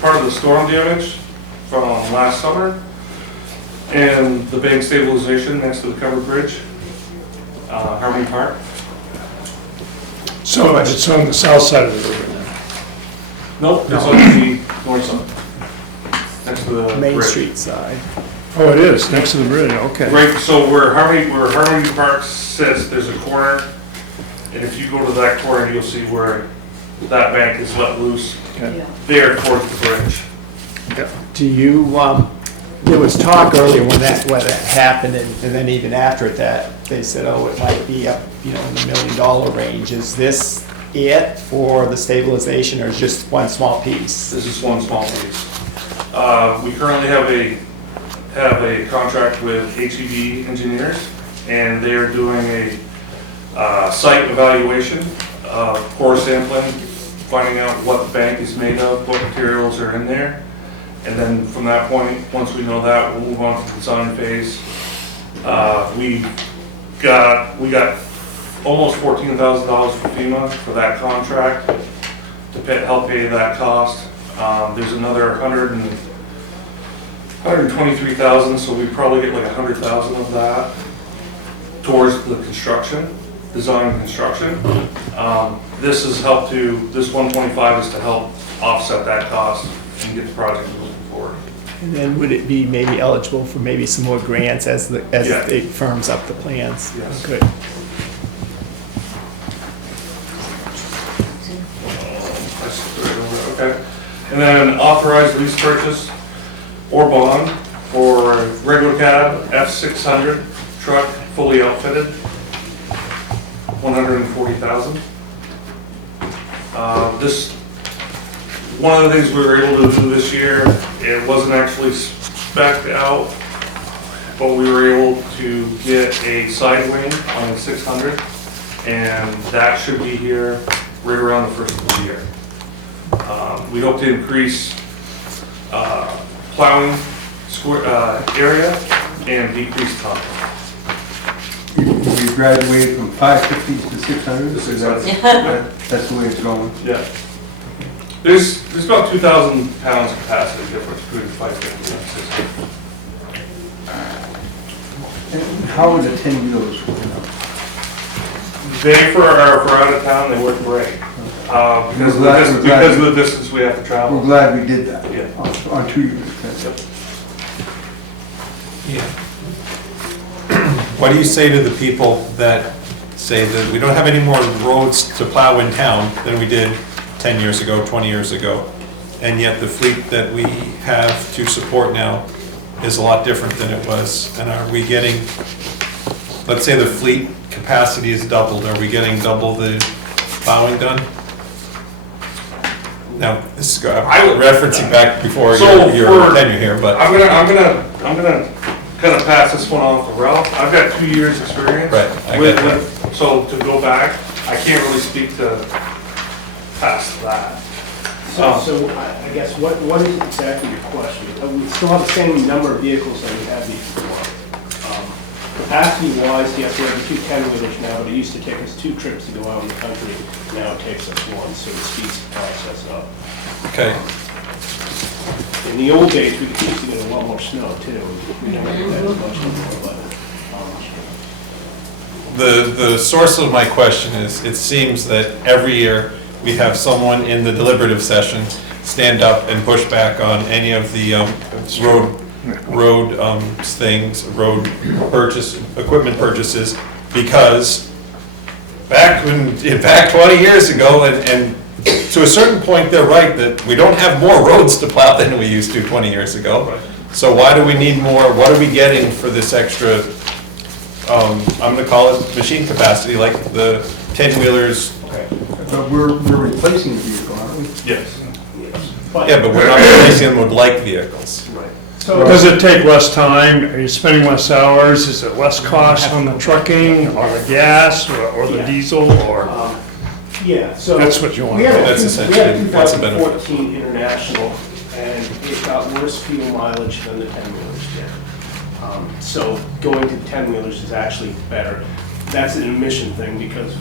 part of the storm damage from last summer, and the bank stabilization next to the covered bridge, Harmony Park. So it's on the south side of the river then? Nope, it's on the north side, next to the Main bridge. Street side. Oh, it is, next to the bridge, okay. Right, so where Harmony Park sits, there's a corner, and if you go to that corner, you'll see where that bank is let loose, there towards the bridge. Do you, there was talk earlier when that happened, and then even after that, they said, oh, it might be up, in the $1 million range. Is this it for the stabilization, or is just one small piece? This is one small piece. We currently have a contract with HED engineers, and they are doing a site evaluation, core sampling, finding out what the bank is made of, what materials are in there. And then from that point, once we know that, we'll move on to the design phase. We got almost $14,000 from FEMA for that contract to help pay that cost. There's another 123,000, so we probably get like 100,000 of that towards the construction, design and construction. This 125 is to help offset that cost and get the project moving forward. And then would it be maybe eligible for maybe some more grants as Yeah. it firms up the plans? Yes. Good. Okay. And then authorized lease purchase or bond for regular cab F600 truck, fully outfitted, 140,000. one of the things we were able to do this year, it wasn't actually spec'd out, but we were able to get a side wing on the 600, and that should be here right around the first of the year. We hope to increase plowing area and decrease time. You graduated from 550s to 600s? To 600s. That's the way it's going. Yeah. There's about 2,000 pounds capacity difference between 550 and 600. And how are the 10 wheelers working out? They, for out of town, they work great. Because of the distance we have to We're travel. glad we did that. Yeah. On 2 units. Yep. Yeah. What do you say to the people that say that we don't have any more roads to plow in town than we did 10 years ago, 20 years ago, and yet the fleet that we have to support now is a lot different than it was? And are we getting, let's say the fleet capacity is doubled, are we getting double the plowing done? Now, this is, I'm referencing back before your tenure here, but. I'm gonna kind of pass this one off to Ralph. I've got 2 years' experience. Right, I get that. So to go back, I can't really speak to past that. So I guess what is exactly your question? We still have the same number of vehicles that we had before. Capacity-wise, yes, we have the 2 10-wheelers now, but it used to take us 2 trips to go out in the country. Now it takes us 1, so it speeds the process up. Okay. In the old days, we used to get a lot more snow too. We never get that as much anymore, but. The source of my question is, it seems that every year we have someone in the deliberative session stand up and push back on any of the road things, equipment purchases, because back 20 years ago, and to a certain point, they're right, that we don't have more roads to plow than we used to 20 years ago. So why do we need more? What are we getting for this extra, I'm gonna call it machine capacity, like the 10-wheelers? But we're replacing the vehicle, aren't we? Yes. Yeah, but we're not replacing them with like vehicles. Right. So Does it take less time? Are you spending less hours? Is it less cost on the trucking or the gas or the diesel or? yeah, so. That's what you want. We have a That's two- essentially- We had a that's a benefit. 2014 International, and it got worse fuel mileage than the 10-wheelers did. So going to the 10-wheelers is actually better. That's an emission thing, because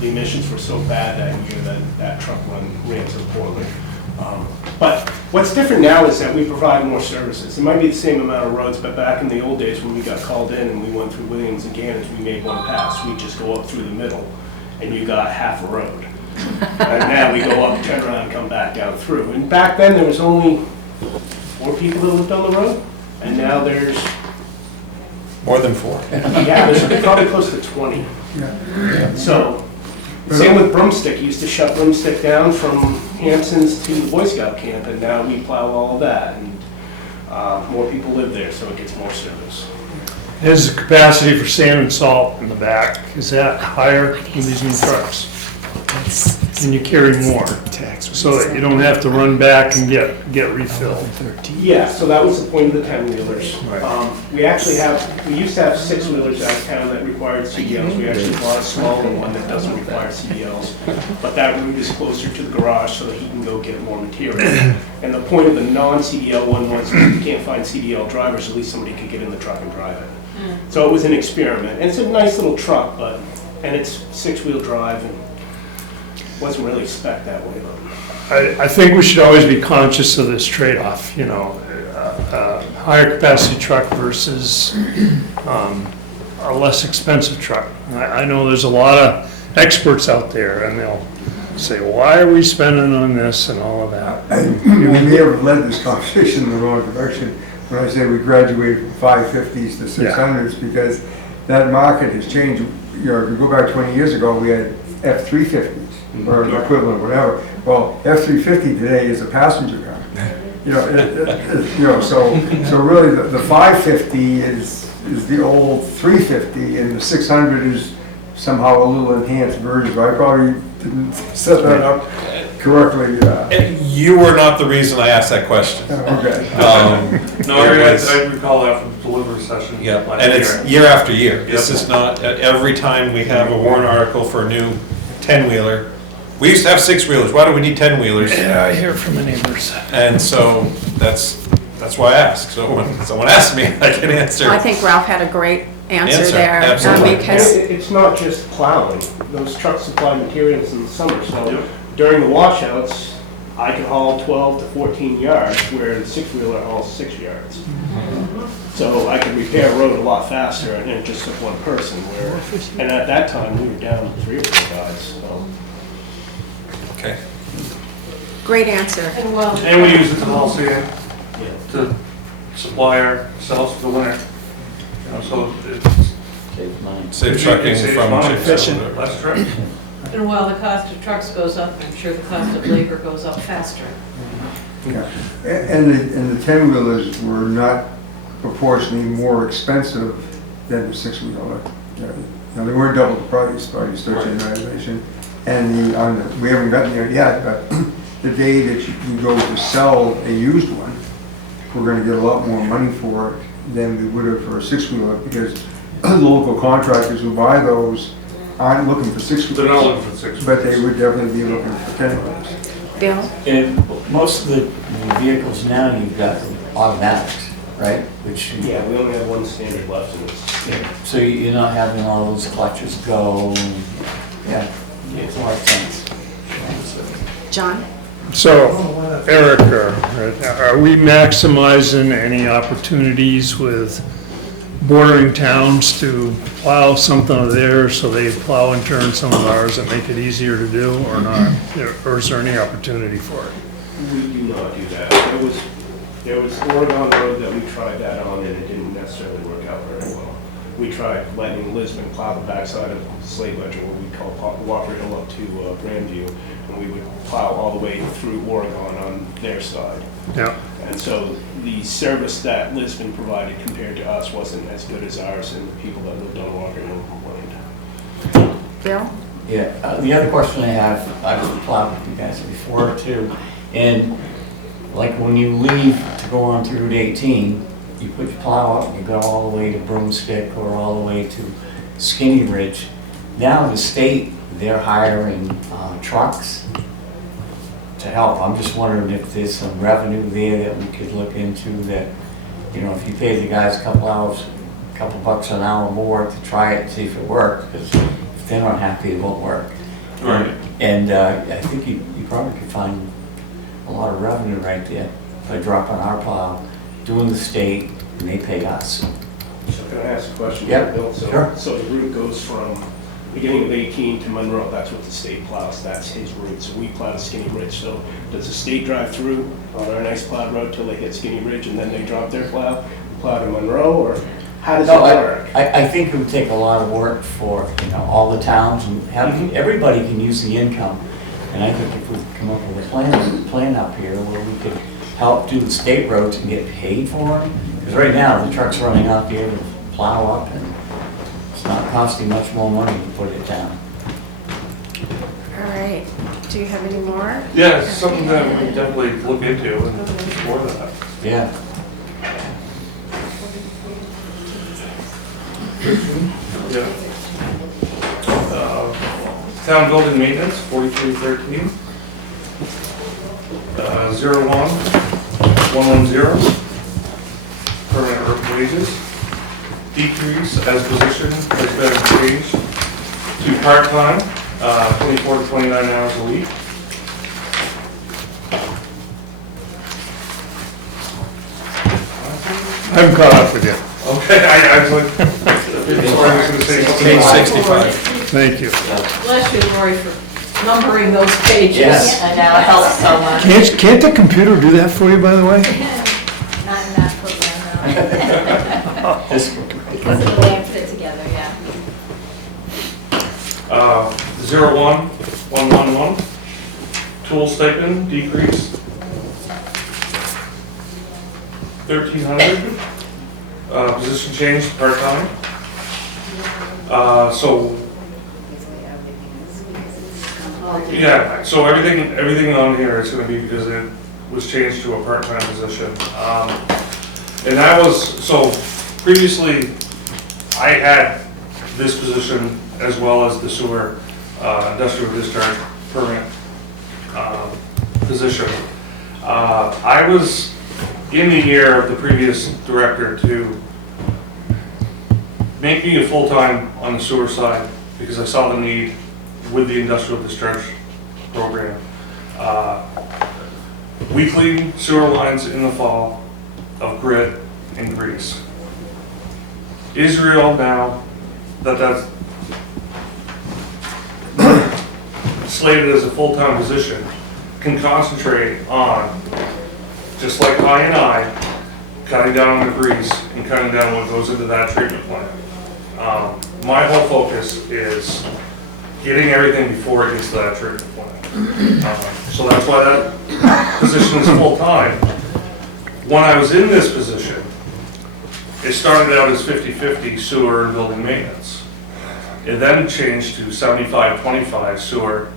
the emissions were so bad that year that that truck ran so poorly. But what's different now is that we provide more services. It might be the same amount of roads, but back in the old days when we got called in and we went through Williams and Gannon's, we made one pass. We just go up through the middle and you got half a road. And now we go up, turn around, and come back down through. And back then there was only 4 people that lived on the road, and now there's, More than 4. yeah, there's probably close to 20. So, same with Broomstick. You used to shut Broomstick down from Hamptons to the Boy Scout camp, and now we plow all of that, and more people live there, so it gets more service. Is the capacity for sand and salt in the back, is that higher in these new trucks? Can you carry more? So that you don't have to run back and get refilled? Yeah, so that was the point of the 10-wheelers. We used to have 6-wheelers out of town that required CDLs. We actually bought a smaller one that doesn't require CDLs. But that route is closer to the garage so that he can go get more material. And the point of the non-CDL one was, if you can't find CDL drivers, at least somebody could get in the truck and drive it. So it was an experiment. And it's a nice little truck, and it's 6-wheel drive, and wasn't really spec'd that way, though. I think we should always be conscious of this trade-off, higher capacity truck versus a less expensive truck. I know there's a lot of experts out there, and they'll say, why are we spending on this and all of that? We may have led this conversation in the wrong direction when I say we graduated from 550s to 600s, because that market has changed. If you go back 20 years ago, we had F-350s, or the equivalent, whatever. Well, F-350 today is a passenger car. So really the 550 is the old 350, and the 600 is somehow a little enhanced version. But I probably didn't set that up correctly, You were not the reason I asked that question. okay. No, It was- I recall that from the delivery session. Yeah, last and it's year. year after year. This Yep. is not, every time we have a warrant article for a new 10-wheeler, we used to have 6-wheelers, why do we need 10-wheelers? Yeah, I hear it from the neighbors. And so that's why I ask. So when someone asks me, I can answer. I think Ralph had a great answer Answer, there. absolutely. Because It's not just plowing. Those trucks supply materials in the summer, so during the washouts, I can haul 12 to 14 yards, where the 6-wheeler hauls 6 yards. So I could repair a road a lot faster, and it just took one person, and at that time, we were down 3 or 4 guys, so. Okay. great answer. And we use it to haul sand, to supply ourselves for the winter. You know, so it's. Save trucking Saves from money, chips. less truck. And while the cost of trucks goes up, I'm sure the cost of labor goes up faster. Yeah. And the 10-wheelers were not proportionally more expensive than the 6-wheeler. Now, they weren't double the price, by the search organization. And we haven't gotten there yet, but the day that you go to sell a used one, we're gonna get a lot more money for it than we would have for a 6-wheeler, because the local contractors who buy those aren't looking for 6-wheelers. They're not looking for 6-wheelers. But they would definitely be looking for 10-wheelers. Bill? And most of the vehicles now, you've got automatics, right? Which, Yeah, we only have one standard left, and it's, so you're not having all those clutches go, and, yeah, it's a lot of sense. John? So, Erica, are we maximizing any opportunities with bordering towns to plow something of theirs, so they plow in turn some of ours and make it easier to do, or not? Or is there any opportunity for it? we do not do that. There was Oregon Road that we tried that on, and it didn't necessarily work out very well. We tried letting Lisbon plow the backside of Slate Ledger, what we call Walker Hill up to Grandview, and we would plow all the way through Oregon on their side. Yeah. And so the service that Lisbon provided compared to us wasn't as good as ours, and the people that lived on Walker Hill complained. Bill? Yeah, the other question I have, I've plowed with you guys before too, and like when you leave to go on through Route 18, you put your plow up and you go all the way to Broomstick or all the way to Skinny Ridge. Now the state, they're hiring trucks to help. I'm just wondering if there's some revenue there that we could look into that, you know, if you pay the guys a couple bucks an hour more to try it and see if it works, because if they're not happy, it won't work. Right. And I think you probably could find a lot of revenue right there by dropping our plow, doing the state, and they pay us. So can I ask a question? Yeah, Bill? sure. So the route goes from beginning of 18 to Monroe, that's what the state plows, that's his route. So we plow to Skinny Ridge. So does the state drive through on our nice plowed road till they hit Skinny Ridge and then they drop their plow to Monroe, or how does it work? I think it would take a lot of work for, you know, all the towns, and everybody can use the income. And I think if we could come up with a plan up here where we could help do the state roads and get paid for them. Because right now, the truck's running out there to plow up, and it's not costing much more money to put it down. All right. Do you have any more? Yeah, it's something that we can definitely look into and explore that. Yeah. Yeah. Town building maintenance, 4313. 01110. Permanent earth wages. Decrease as position has been changed to part-time, 24 to 29 hours a week. I haven't caught up with you. Okay, I was like, I was gonna say something. Page 65. Thank you. Bless you, Lori, for numbering those pages. Yes. I know, it helps so much. Can't the computer do that for you, by the way? Not in that program, no. Because of the way it fit together, yeah. 01111. Tool stipend decrease 1,300. Position change to part-time. So Yeah, so everything on here is gonna be because it was changed to a part-time position. And that was, so previously, I had this position as well as the sewer, industrial discharge permit, position. I was in the ear of the previous director to make me a full-time on the sewer side because I saw the need with the industrial discharge program. We clean sewer lines in the fall of grit and grease. Israel now, that's slated as a full-time position, can concentrate on, just like I, cutting down on the grease and cutting down what goes into that treatment plant. My whole focus is getting everything before it gets to that treatment plant. So that's why that position is full-time. When I was in this position, it started out as 50-50 sewer and building maintenance. It then changed to 75-25 sewer,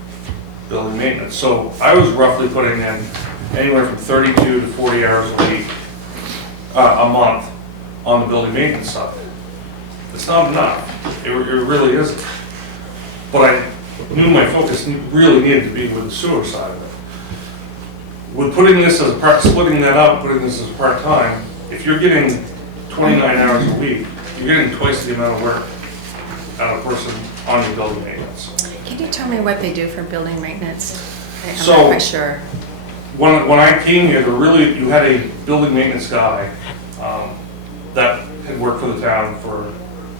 building maintenance. So I was roughly putting in anywhere from 32 to 40 hours a week, a month on the building maintenance side. It's not enough. It really isn't. But I knew my focus really needed to be with the sewer side of it. With putting this as a splitting that up, putting this as part-time, if you're getting 29 hours a week, you're getting twice the amount of work out of a person on your building maintenance. Can you tell me what they do for building maintenance? I'm So- not quite sure. When I came here, you had a building maintenance guy that had worked for the town for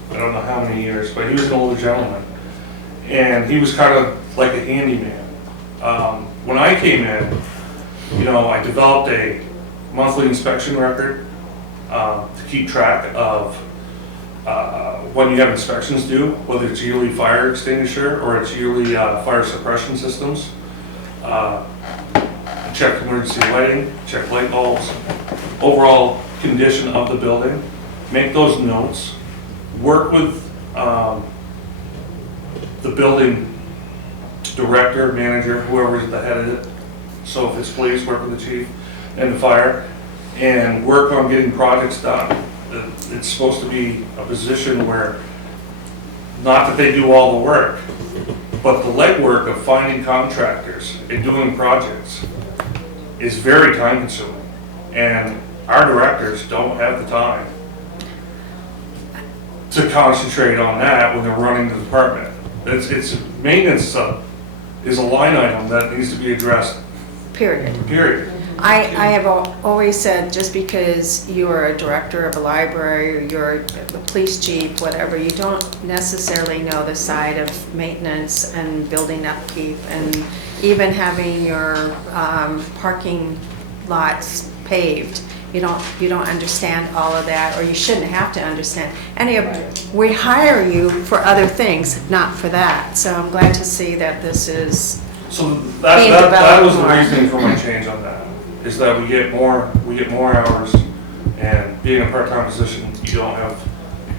I don't know how many years, but he was an older gentleman. And he was kind of like a handyman. When I came in, I developed a monthly inspection record to keep track of when you have inspections due, whether it's yearly fire extinguisher or it's yearly fire suppression systems. Check emergency lighting, check light bulbs, overall condition of the building, make those notes, work with the building director, manager, whoever's the head of it. So if it's police, work with the chief and the fire, and work on getting projects done. It's supposed to be a position where, not that they do all the work, but the legwork of finding contractors and doing projects is very time consuming. And our directors don't have the time to concentrate on that when they're running the department. It's maintenance is a line item that needs to be addressed. Period. I have always said, just because you are a director of a library, or you're a police chief, whatever, you don't necessarily know the side of maintenance and building upkeep, and even having your parking lots paved. You don't understand all of that, or you shouldn't have to understand. We hire you for other things, not for that. So I'm glad to see that this is So being that was the developed more. reasoning for my change on that, is that we get more hours, and being a part-time position, you don't have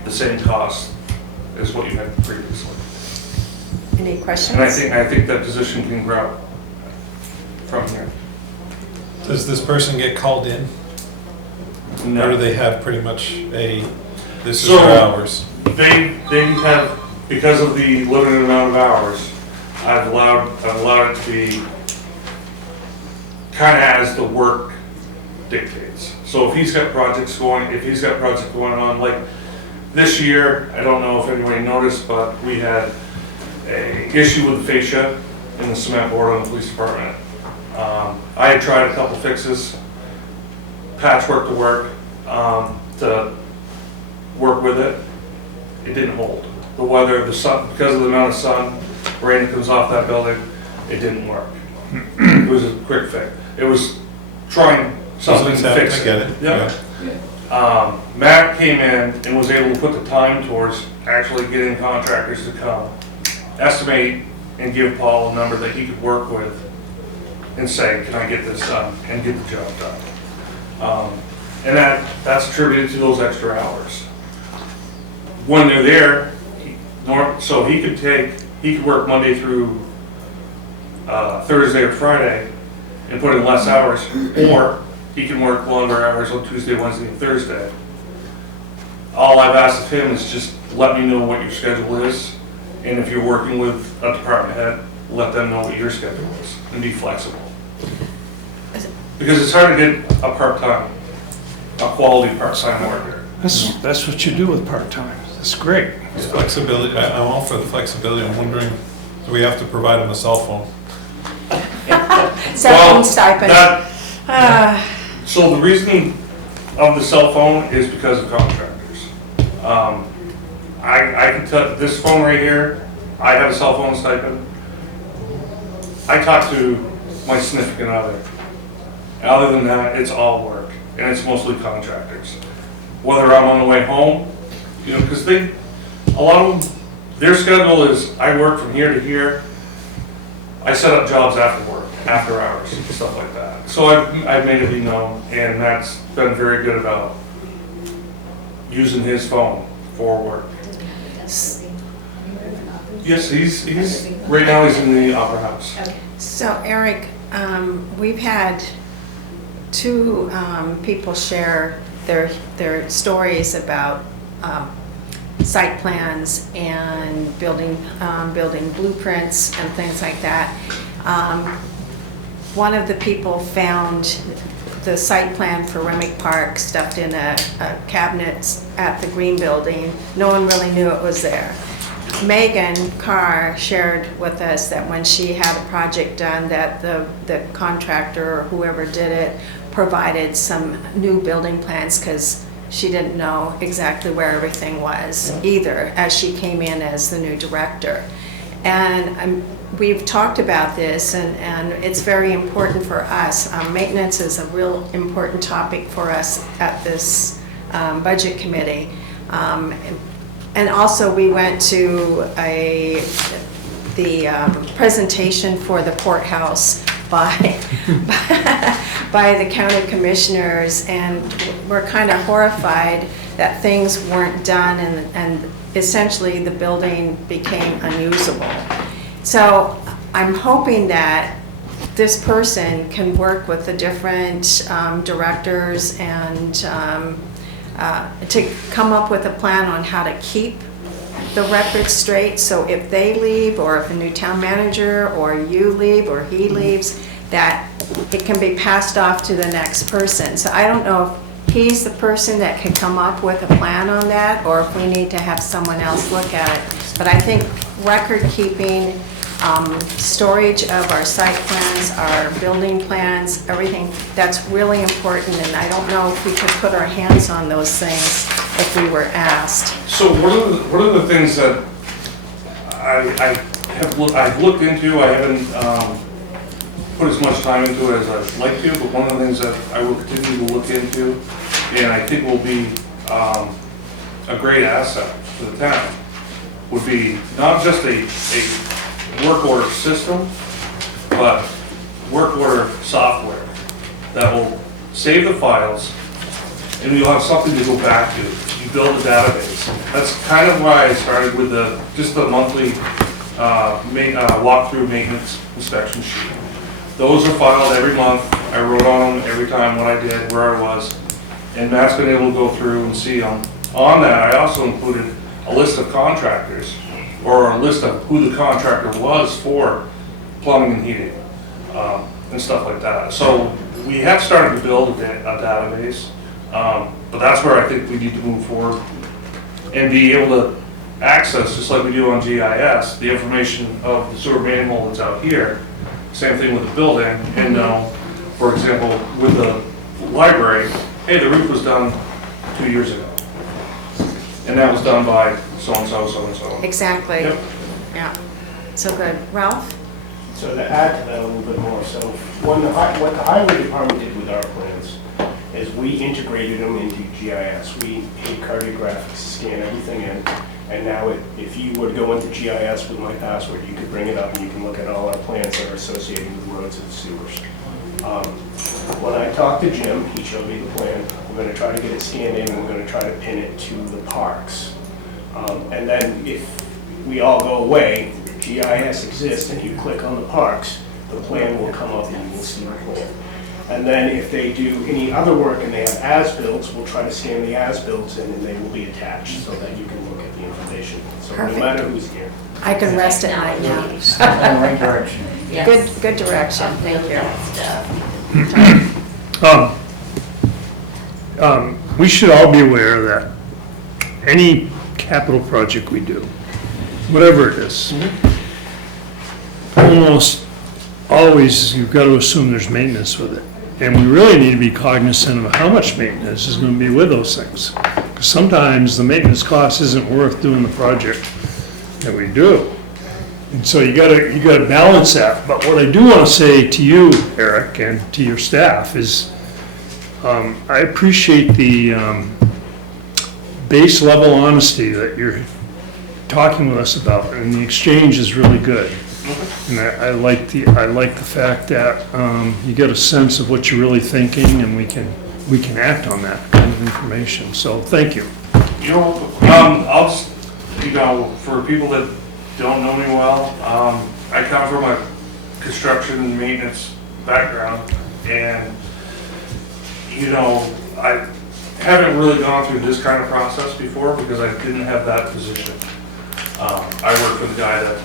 the same cost as what you had previously. Any questions? And I think that position can grow from here. Does this person get called in? Or do they have pretty much this is their hours? They have, because of the limited amount of hours, I've allowed it to be kind of as the work dictates. So if he's got projects going on, like this year, I don't know if anybody noticed, but we had a issue with the fascia in the cement board on the police department. I had tried a couple fixes, patchwork to work, to work with it. It didn't hold. The weather, the sun, because of the amount of sun, rain that comes off that building, it didn't work. It was a quick fix. It was trying something to fix it. I get it. Yeah. Matt came in and was able to put the time towards actually getting contractors to come, estimate, and give Paul a number that he could work with and say, can I get this done, and get the job done. And that's attributed to those extra hours. When they're there, so he could work Monday through Thursday or Friday and put in less hours, or he can work longer hours on Tuesday, Wednesday, and Thursday. All I've asked of him is just let me know what your schedule is, and if you're working with a department head, let them know what your schedule is, and be flexible. Because it's hard to get a part-time, a quality part-time worker. That's what you do with part-time. That's great. It's flexibility, I'm all for the flexibility, I'm wondering, do we have to provide them a cell phone? Cell phone stipend. So the reason of the cell phone is because of contractors. I can tell, this phone right here, I have a cell phone stipend. I talk to my significant other. Other than that, it's all work, and it's mostly contractors. Whether I'm on the way home, you know, because a lot of them, their schedule is, I work from here to here. I set up jobs after work, after hours, stuff like that. So I've made it be known, and Matt's been very good about using his phone for work. Yes, he's right now he's in the Opera House. So Eric, we've had two people share their stories about site plans and building blueprints and things like that. One of the people found the site plan for Remick Park stuffed in a cabinet at the Green Building. No one really knew it was there. Megan Carr shared with us that when she had a project done, that the contractor or whoever did it provided some new building plans because she didn't know exactly where everything was either as she came in as the new director. And we've talked about this, and it's very important for us. Maintenance is a real important topic for us at this budget committee. And also we went to the presentation for the courthouse by the county commissioners, and we're kind of horrified that things weren't done, and essentially the building became unusable. So I'm hoping that this person can work with the different directors and to come up with a plan on how to keep the records straight. So if they leave, or if a new town manager or you leave or he leaves, that it can be passed off to the next person. So I don't know if he's the person that can come up with a plan on that, or if we need to have someone else look at it. But I think record keeping, storage of our site plans, our building plans, everything, that's really important, and I don't know if we could put our hands on those things if we were asked. So one of the things that I've looked into, I haven't put as much time into it as I'd like to, but one of the things that I will continue to look into, and I think will be a great asset to the town, would be not just a work order system, but work order software that will save the files, and you'll have something to go back to. You build a database. That's kind of why I started with just the monthly walkthrough maintenance inspection sheet. Those are filed every month. I wrote on them every time what I did, where I was, and Matt's been able to go through and see them. On that, I also included a list of contractors, or a list of who the contractor was for plumbing and heating, and stuff like that. So we have started to build a database, but that's where I think we need to move forward and be able to access, just like we do on GIS, the information of the sewer manhole that's out here. Same thing with the building, and for example, with the library, hey, the roof was done 2 years ago, and that was done by so-and-so, so-and-so. Exactly. Yep. Yeah. So good. Ralph? So to add to that a little bit more, so what the highway department did with our plans is we integrated them into GIS. We cartographic scan everything in, and now if you were to go into GIS with my password, you could bring it up and you can look at all our plans that are associated with roads and sewers. When I talked to Jim, he showed me the plan. We're going to try to get it scanned in, and we're going to try to pin it to the parks. And then if we all go away, GIS exists, and you click on the parks, the plan will come up and you will see the plan. And then if they do any other work and they have as-bills, we'll try to scan the as-bills in and they will be attached so that you can look at the information. So no Perfect. matter who's here. I can rest at night now. In the right direction. Good direction, thank you. We should all be aware that any capital project we do, whatever it is, almost always, you've got to assume there's maintenance with it. And we really need to be cognizant of how much maintenance is going to be with those things. Because sometimes the maintenance cost isn't worth doing the project that we do. And so you gotta balance that. But what I do want to say to you, Eric, and to your staff is, I appreciate the base level honesty that you're talking with us about, and the exchange is really good. And I like the fact that you get a sense of what you're really thinking, and we can act on that kind of information. So thank you. You know, I'll just, for people that don't know me well, I come from a construction and maintenance background, and I haven't really gone through this kind of process before because I didn't have that position. I worked with a guy that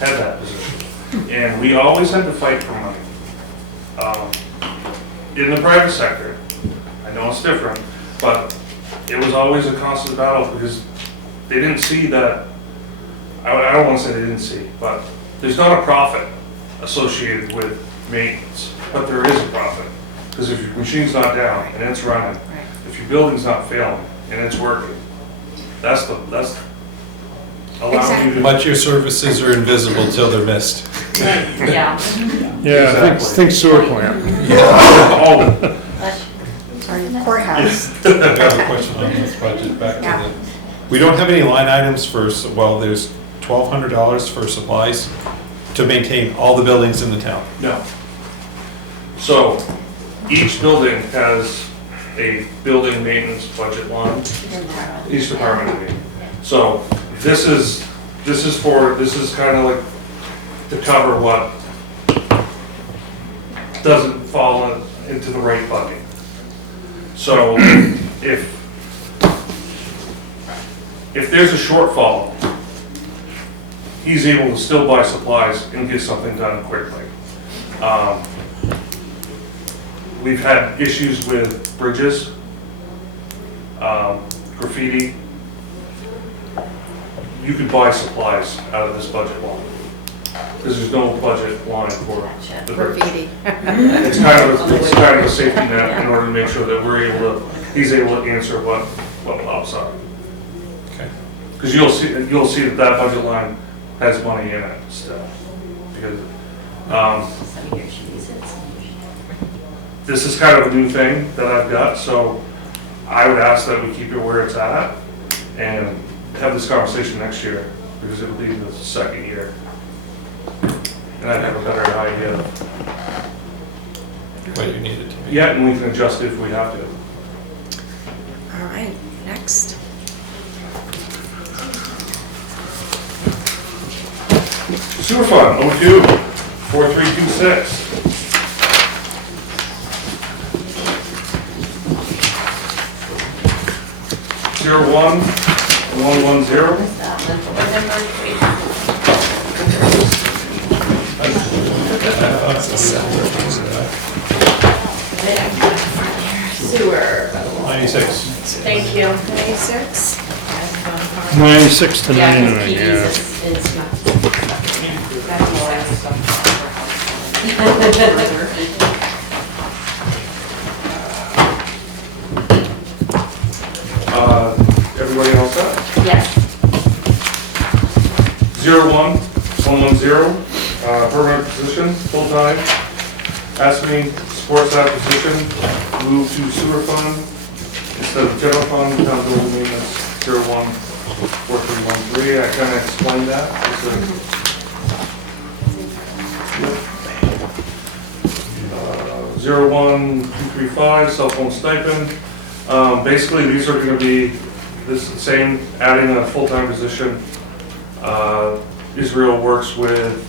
had that position, and we always had to fight for money. In the private sector, I know it's different, but it was always a constant battle because they didn't see that. I don't want to say they didn't see, but there's not a profit associated with maintenance, but there is a profit. Because if your machine's not down and it's running, if your building's not failing and it's working, that's allowing you to. But your services are invisible till they're missed. Yeah. Yeah, think sewer plant. Oh, Courthouse. I have a question on this budget, back to Yeah. we don't have any line items for, well, there's $1,200 for supplies to maintain all the buildings in the town. no. So each building has a building maintenance budget line. Each department, I mean. So this is kind of like to cover what doesn't fall into the right bucket. So if there's a shortfall, he's able to still buy supplies and get something done quickly. We've had issues with bridges, graffiti. You could buy supplies out of this budget line, because there's no budget line for the bridge. Graffiti. It's kind of a safety net in order to make sure that he's able to answer what pops up. Okay. Because you'll see that budget line has money in it still. Because this is kind of a new thing that I've got, so I would ask that we keep it where it's at and have this conversation next year, because it'll be the second year. And I'd have a better idea of What you need it to be. yeah, and we can adjust it if we have to. All right, next. Sewer fund, 02-4326. Zero 110. Sewer. 96. Thank you. 96. 96 to Yeah, 99, because yeah. PD's is not. Everybody else set? Yes. 01110, permanent position, full-time. ASME supports that position, move to sewer fund instead of general fund, town building maintenance, 014313. I kind of explained that. It's a 01235, cell phone stipend. Basically, these are going to be this same, adding a full-time position. Israel works with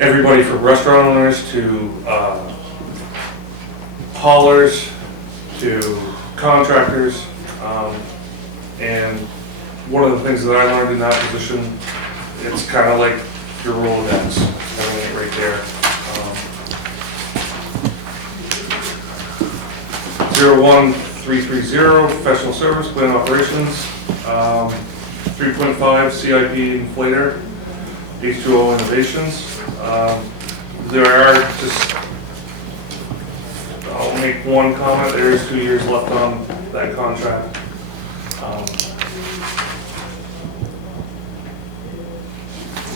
everybody from restaurant owners to haulers to contractors. And one of the things that I learned in that position, it's kind of like your Rolodex, having it right there. 01330, professional service, plant operations. 3.5, CIP inflator, H2O innovations. There are just, I'll make one comment, there is 2 years left on that contract.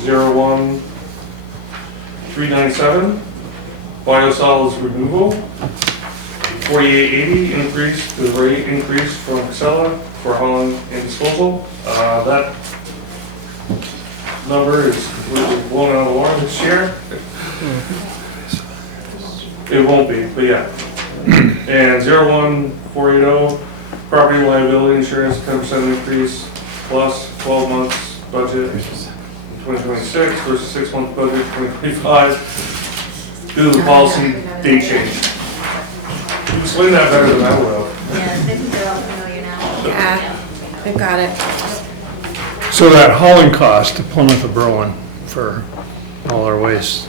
01397, biosolids removal. 4880 increase, the rate increase from Casella for hauling and disposal. That number is completely blown out of the water this year. It won't be, but yeah. And 01480, property liability insurance, 10% increase, plus 12 months budget in 2026 versus 6-month budget 2025 due to the policy date change. You explain that better than I will. Yeah, I think they're all familiar now. Yeah, they've got it. So that hauling cost to Plymouth of Berlin for all our waste,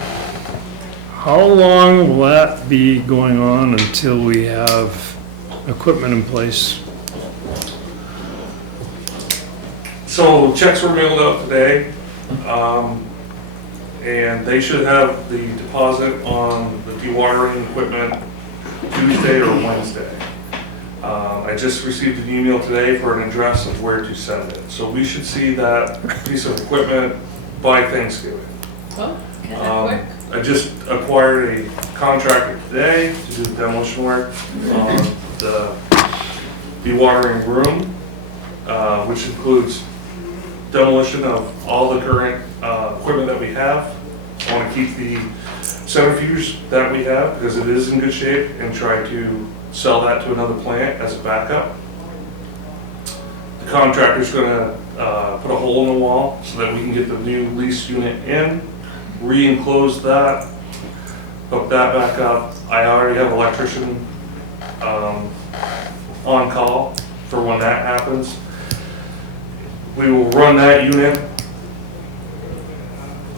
how long will that be going on until we have equipment in place? So checks were mailed out today, and they should have the deposit on the dewatering equipment Tuesday or Wednesday. I just received an email today for an address of where to send it. So we should see that piece of equipment by Thanksgiving. Oh, okay, that quick. I just acquired a contractor today to do the demolition work on the dewatering room, which includes demolition of all the current equipment that we have. I want to keep the centrifuge that we have because it is in good shape and try to sell that to another plant as a backup. The contractor's going to put a hole in the wall so that we can get the new lease unit in, re-enclose that, hook that back up. I already have an electrician on call for when that happens. We will run that unit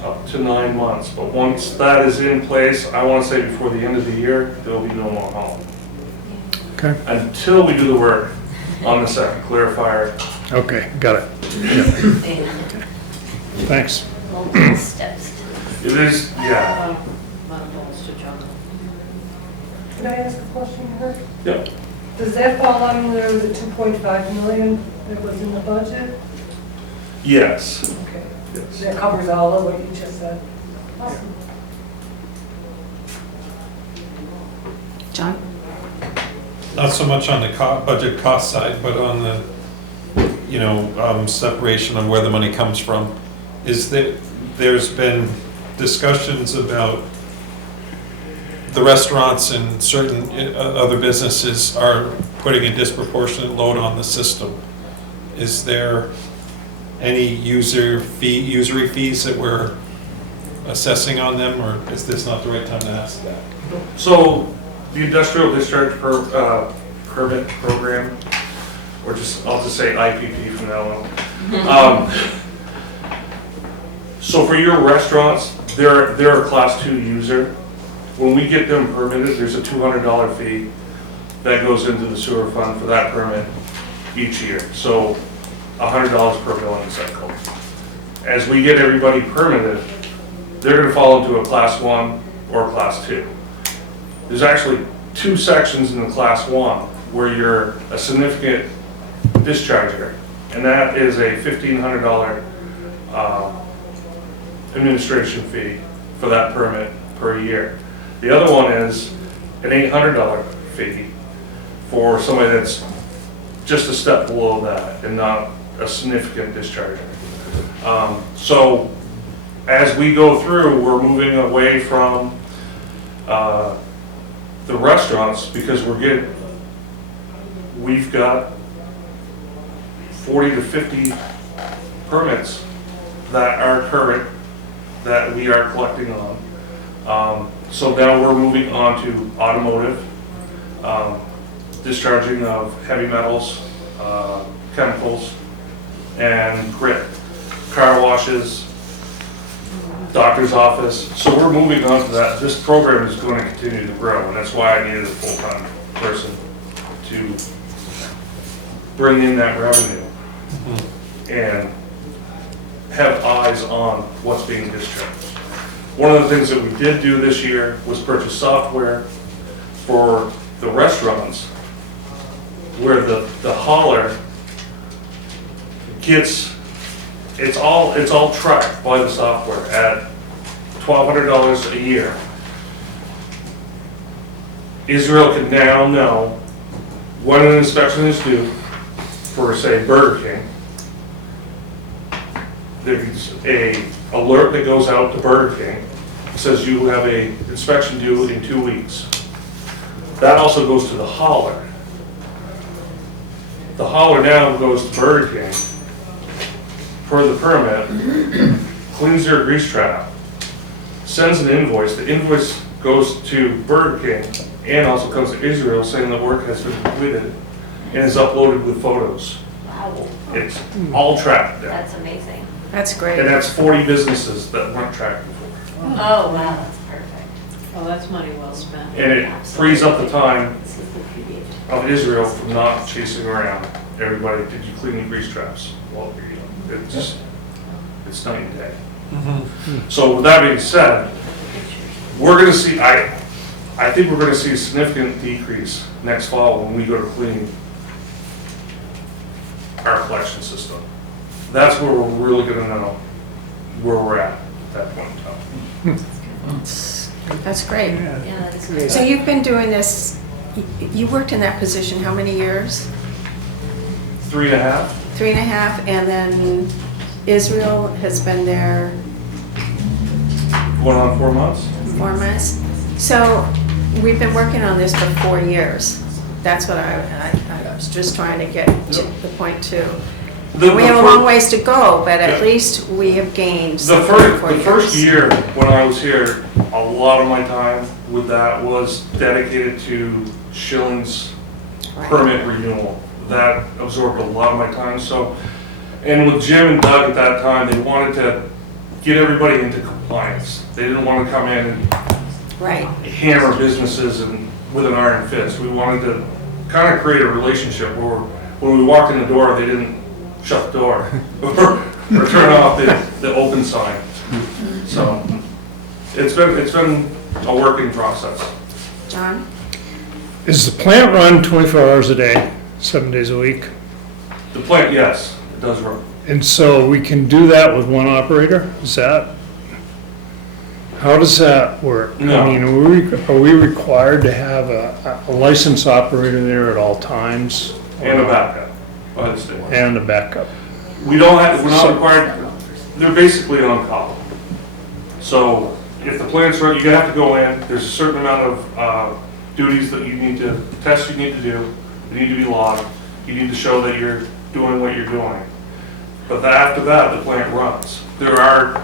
up to 9 months, but once that is in place, I want to say before the end of the year, there'll be no more hauling. Okay. Until we do the work on the second clarifier. Okay, got it. Yep. Thanks. Multiple steps. It is, yeah. Lot of balls to juggle. Can I ask a question here? Yep. Does that fall under the 2.5 million that was in the budget? Yes. Okay. Yes. That covers all of what you just said? Awesome. John? Not so much on the budget cost side, but on the, separation of where the money comes from. Is that there's been discussions about the restaurants and certain other businesses are putting a disproportionate load on the system. Is there any usury fees that we're assessing on them, or is this not the right time to ask that? So the industrial discharge permit program, or I'll just say IPP from now on. So for your restaurants, they're a class 2 user. When we get them permitted, there's a $200 fee that goes into the sewer fund for that permit each year. So $100 per billing cycle. As we get everybody permitted, they're going to fall into a class 1 or a class 2. There's actually 2 sections in the class 1 where you're a significant discharger, and that is a $1,500 administration fee for that permit per year. The other one is an $800 fee for somebody that's just a step below that and not a significant discharger. So as we go through, we're moving away from the restaurants because we've got 40 to 50 permits that are current that we are collecting on. So now we're moving on to automotive, discharging of heavy metals, chemicals, and grit, car washes, doctor's office. So we're moving on to that. This program is going to continue to grow, and that's why I needed a full-time person to bring in that revenue and have eyes on what's being discharged. One of the things that we did do this year was purchase software for the restaurants where the hauler gets, it's all tracked by the software at $1,200 a year. Israel can now know when an inspection is due for, say, Burger King. There's a alert that goes out to Burger King, says you have a inspection due in 2 weeks. That also goes to the hauler. The hauler now goes to Burger King for the permit, cleans their grease trap, sends an invoice. The invoice goes to Burger King and also comes to Israel saying the work has been completed and is uploaded with photos. Wow, It's all tracked down. that's amazing. That's great. And that's 40 businesses that weren't tracked before. Oh, wow, that's perfect. Oh, that's money well spent. And it frees up the time of Israel from not chasing around everybody. Did you clean the grease traps? Well, you know, it's night and day. So with that being said, we're going to see, I think we're going to see a significant decrease next fall when we go to clean our collection system. That's where we're really going to know where we're at that point in time. That's great. Yeah, that's great. So you've been doing this, you worked in that position how many years? 3.5. 3.5, and then Israel has been there Going on 4 months. 4 months. So we've been working on this for 4 years. That's what I was just trying to get to the point too. We have a long ways to go, but at least we have gained The something in 4 years. first year when I was here, a lot of my time with that was dedicated to Schilling's Right. permit renewal. That absorbed a lot of my time. So, and with Jim and Doug at that time, they wanted to get everybody into compliance. They didn't want to come in and Right. hammer businesses and with an iron fist. We wanted to kind of create a relationship where when we walked in the door, they didn't shut the door or turn off the open sign. So it's been a working process. John? Is the plant run 24 hours a day, 7 days a week? The plant, yes, it does work. And so we can do that with one operator? Is that, how does that work? No. I mean, are we required to have a licensed operator there at all times? And a backup by the state. And a backup? We're not required, they're basically on call. So if the plant's run, you have to go in, there's a certain amount of duties that you need to, tests you need to do, they need to be logged, you need to show that you're doing what you're doing. But after that, the plant runs. There are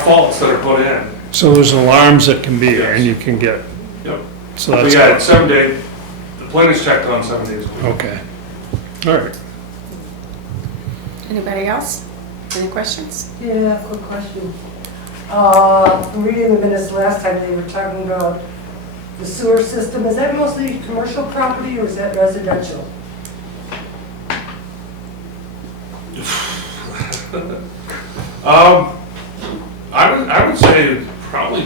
faults that are put in. So there's alarms that can be there and Yes. you can get, Yep. so But that's. yeah, it's 7 days, the plant is checked on 7 days a week. Okay. All right. Anybody else? Any questions? Yeah, quick question. From reading the minutes last time, they were talking about the sewer system. Is that mostly commercial property or is that residential? I would say probably,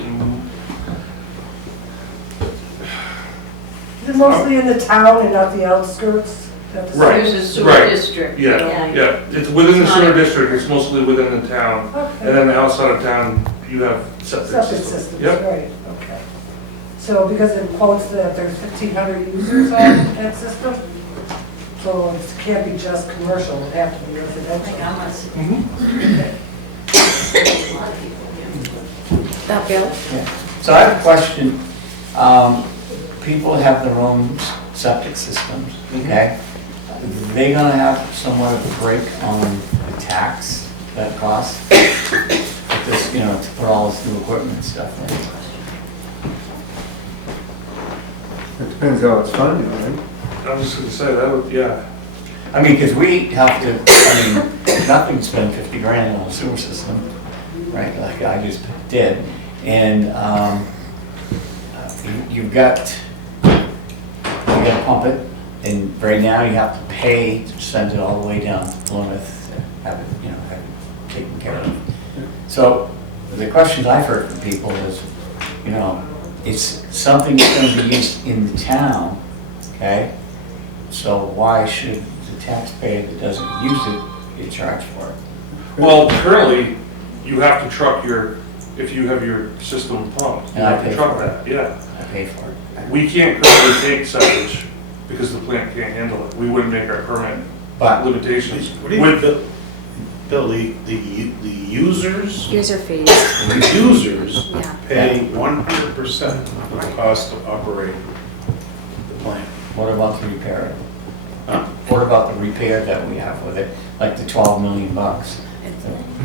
Is it mostly in the town and not the outskirts? That's the- Right. There's a sewer Right. district. yeah, it's within the It's sewer not- district, it's mostly within the town. And Okay. then outside of town, you have septic Septic systems. systems, Yep. right, okay. So because it quotes that there's 1,500 users on that system, so it can't be just commercial, it would have to be I think residential. I must, Mhm. a lot of people. Bill? So I have a question. People have their own septic systems, okay? Are they gonna have somewhat of a break on the tax that costs? If this, you know, to put all this new equipment and stuff in. It depends how it's funded, right? I was just gonna say, that would, yeah. I mean, because we have to, I mean, nothing to spend 50 grand on a sewer system, right, like I just did. And you've got to pump it, and right now you have to pay to send it all the way down to Plymouth, to have it, you know, have it taken care of. So the questions I've heard from people is, you know, it's something that's going to be used in the town, okay? So why should the taxpayer that doesn't use it get charged for it? Well, currently, you have to truck if you have your system pumped, you And I have to pay truck for it. that, yeah. I pay for it. We can't currently take septic because the plant can't handle it. We wouldn't make our permit But limitations. What do you, Bill, the users, User fees, the users yeah. pay 100% of the cost of operating the plant. what about the repair? Huh? What about the repair that we have with it, like the 12 million bucks?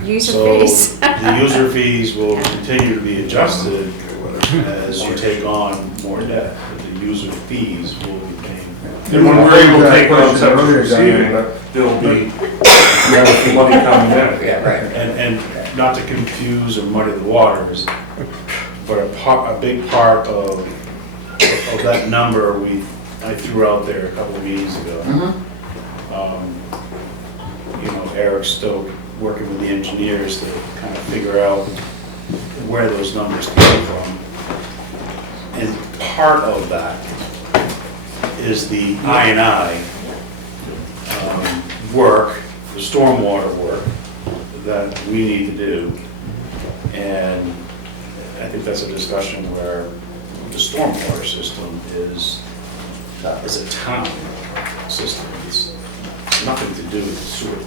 User So fees. the user fees will continue to be adjusted as you take on more debt, but the user fees will be paid. And when we're able to take on septic receiving, there'll be money coming in. Yeah, right. And not to confuse or muddy the waters, but a big part of that number I threw out there a couple of meetings ago. You know, Eric's still working with the engineers to kind of figure out where those numbers came from. And part of that is the I&I work, the stormwater work that we need to do. And I think that's a discussion where the stormwater system is a town system. It's nothing to do with the sewer.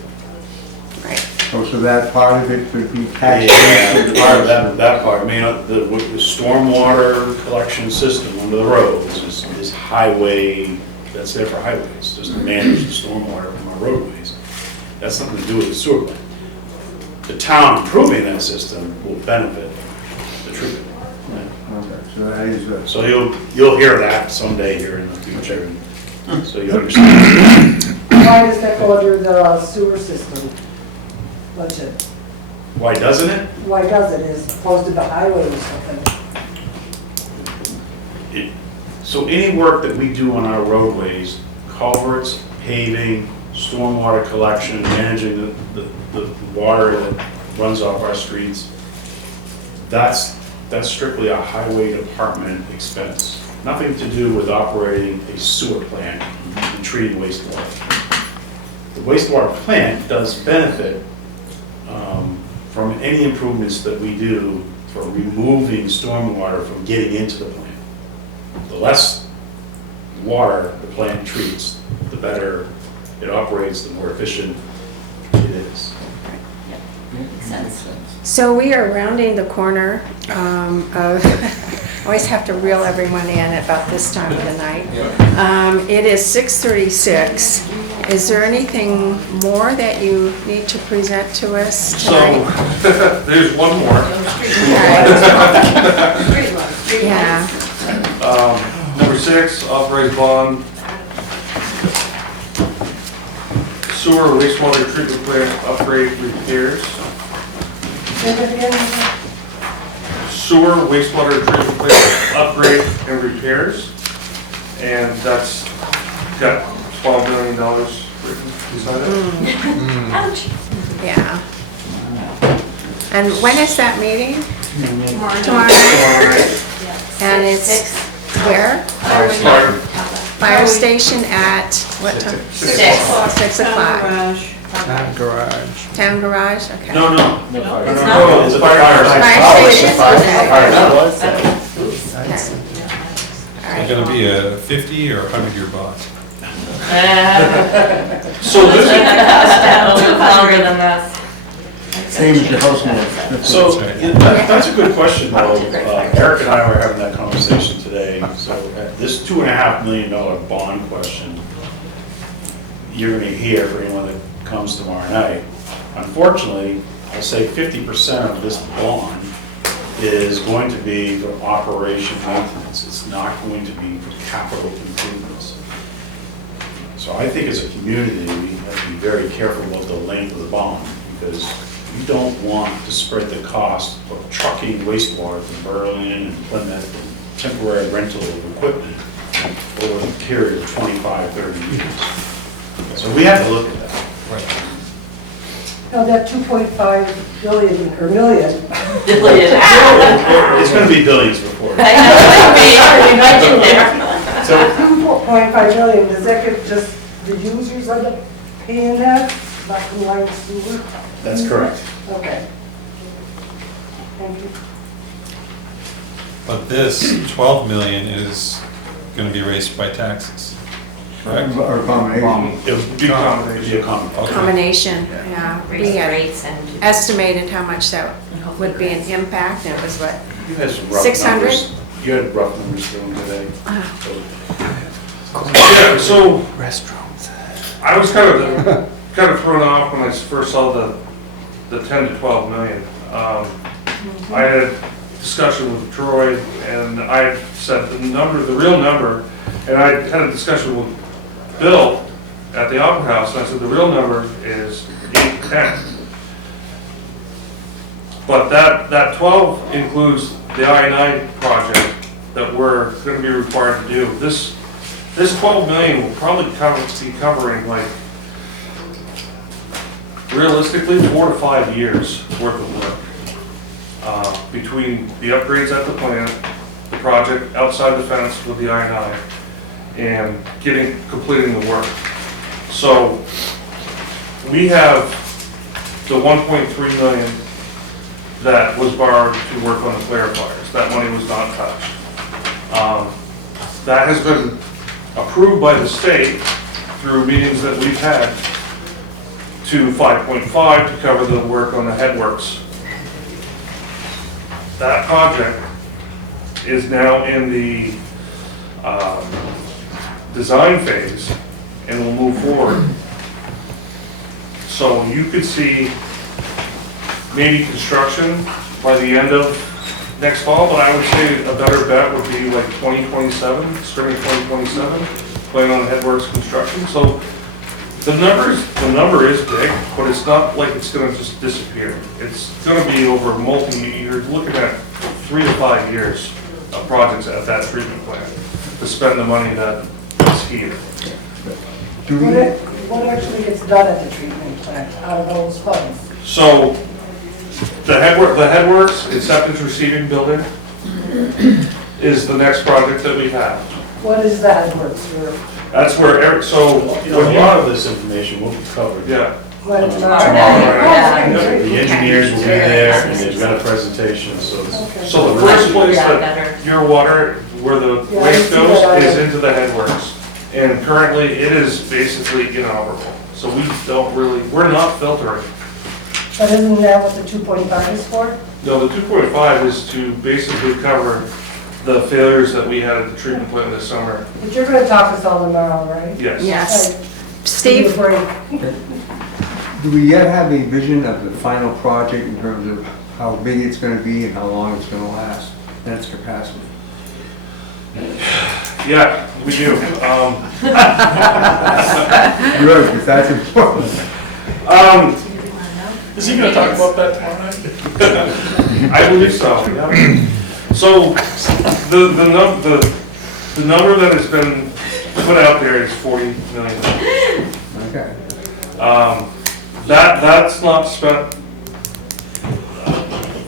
Right. Oh, so that part of it could be taxed. Yeah, part of that part, I mean, the stormwater collection system under the roads is highway, that's there for highways, just to manage the stormwater from our roadways. That's nothing to do with the sewer plant. The town improving that system will benefit the treatment. Okay, so that is, So you'll hear that someday here in the future, so you understand. Why does that go under the sewer system budget? Why doesn't it? Why does it, as opposed to the highway or something? So any work that we do on our roadways, culverts, paving, stormwater collection, managing the water that runs off our streets, that's strictly a highway department expense. Nothing to do with operating a sewer plant and treating wastewater. The wastewater plant does benefit from any improvements that we do for removing stormwater from getting into the plant. The less water the plant treats, the better it operates, the more efficient it is. Makes sense. So we are rounding the corner of, always have to reel everyone in at about this time of the night. It is 6:36. Is there anything more that you need to present to us So, tonight? there's one more. Yeah. Number 6, authorized bond. Sewer wastewater treatment plant upgrade repairs. Sewer wastewater treatment plant upgrade and repairs. And that's got $12 million written beside it. Ouch. Yeah. And when is that meeting? Tomorrow night? And it's where? Fire station at what time? 6 o'clock. Garage. Town garage, okay. No, It's not. it's a fire Fire station. station? Is it gonna be a 50 or 100-year bond? So this is, same as your house note. So, that's a good question, though. Eric and I were having that conversation today. So this $2.5 million bond question, you're gonna hear for anyone that comes tomorrow night. Unfortunately, I'll say 50% of this bond is going to be for operation maintenance. It's not going to be for capital improvements. So I think as a community, we have to be very careful about the length of the bond, because we don't want to spread the cost of trucking wastewater from Berlin and Plymouth and temporary rental of equipment over a period of 25, 30 years. So we have to look at that. Now, that 2.5 billion or million, It's going to be billions before. So 2.5 million, does that get just the users end up paying that, not the line sewer? that's correct. Okay. Thank you. But this 12 million is gonna be raised by taxes, correct? Or combination. It would be a combination. Okay. Combination, yeah. We Raise the had rates and. estimated how much that would be an impact, and it was what? You had some rough 600? numbers. You had rough numbers going today. Yeah, so Restrooms. I was kind of thrown off when I first saw the 10 to 12 million. I had a discussion with Troy, and I said the real number, and I had a discussion with Bill at the Opera House, and I said the real number is 8 to 10. But that 12 includes the I-9 project that we're going to be required to do. This 12 million will probably be covering, like, realistically 4 to 5 years worth of work. Between the upgrades at the plant, the project outside the fence with the I-9, and completing the work. So we have the 1.3 million that was borrowed to work on the clarifiers. That money was not touched. That has been approved by the state through meetings that we've had to 5.5 to cover the work on the headworks. That project is now in the design phase and will move forward. So you could see maybe construction by the end of next fall, but I would say a better bet would be like 2027, spring of 2027, plan on headworks construction. So the number is big, but it's not like it's gonna just disappear. It's gonna be over you're looking at 3 to 5 years of projects at that treatment plant to spend the money that's here. What actually gets done at the treatment plant out of those funds? So the headworks, acceptance receiving building is the next project that we have. What is that works for? That's where Eric, so, You know, a lot of this information will be covered. yeah. What Yeah. The engineers will be there, and they've got a presentation, so it's. So the first place Yeah, that better. your water, where the Yeah, I waste see goes, that. is into the headworks. And currently, it is basically inoperable. So we're not filtering. But isn't that what the 2.5 is for? No, the 2.5 is to basically cover the failures that we had at the treatment plant this summer. But you're gonna talk us all tomorrow, right? Yes. Yes. Okay. Steve? Give me a break. Do we yet have a vision of the final project in terms of how big it's gonna be and how long it's gonna last, and its capacity? Yeah, we do. Good, because that's important. Is he gonna talk about that tomorrow night? I believe so, yeah. So, the number that has been put out there is 40 million. Okay. That's not spent.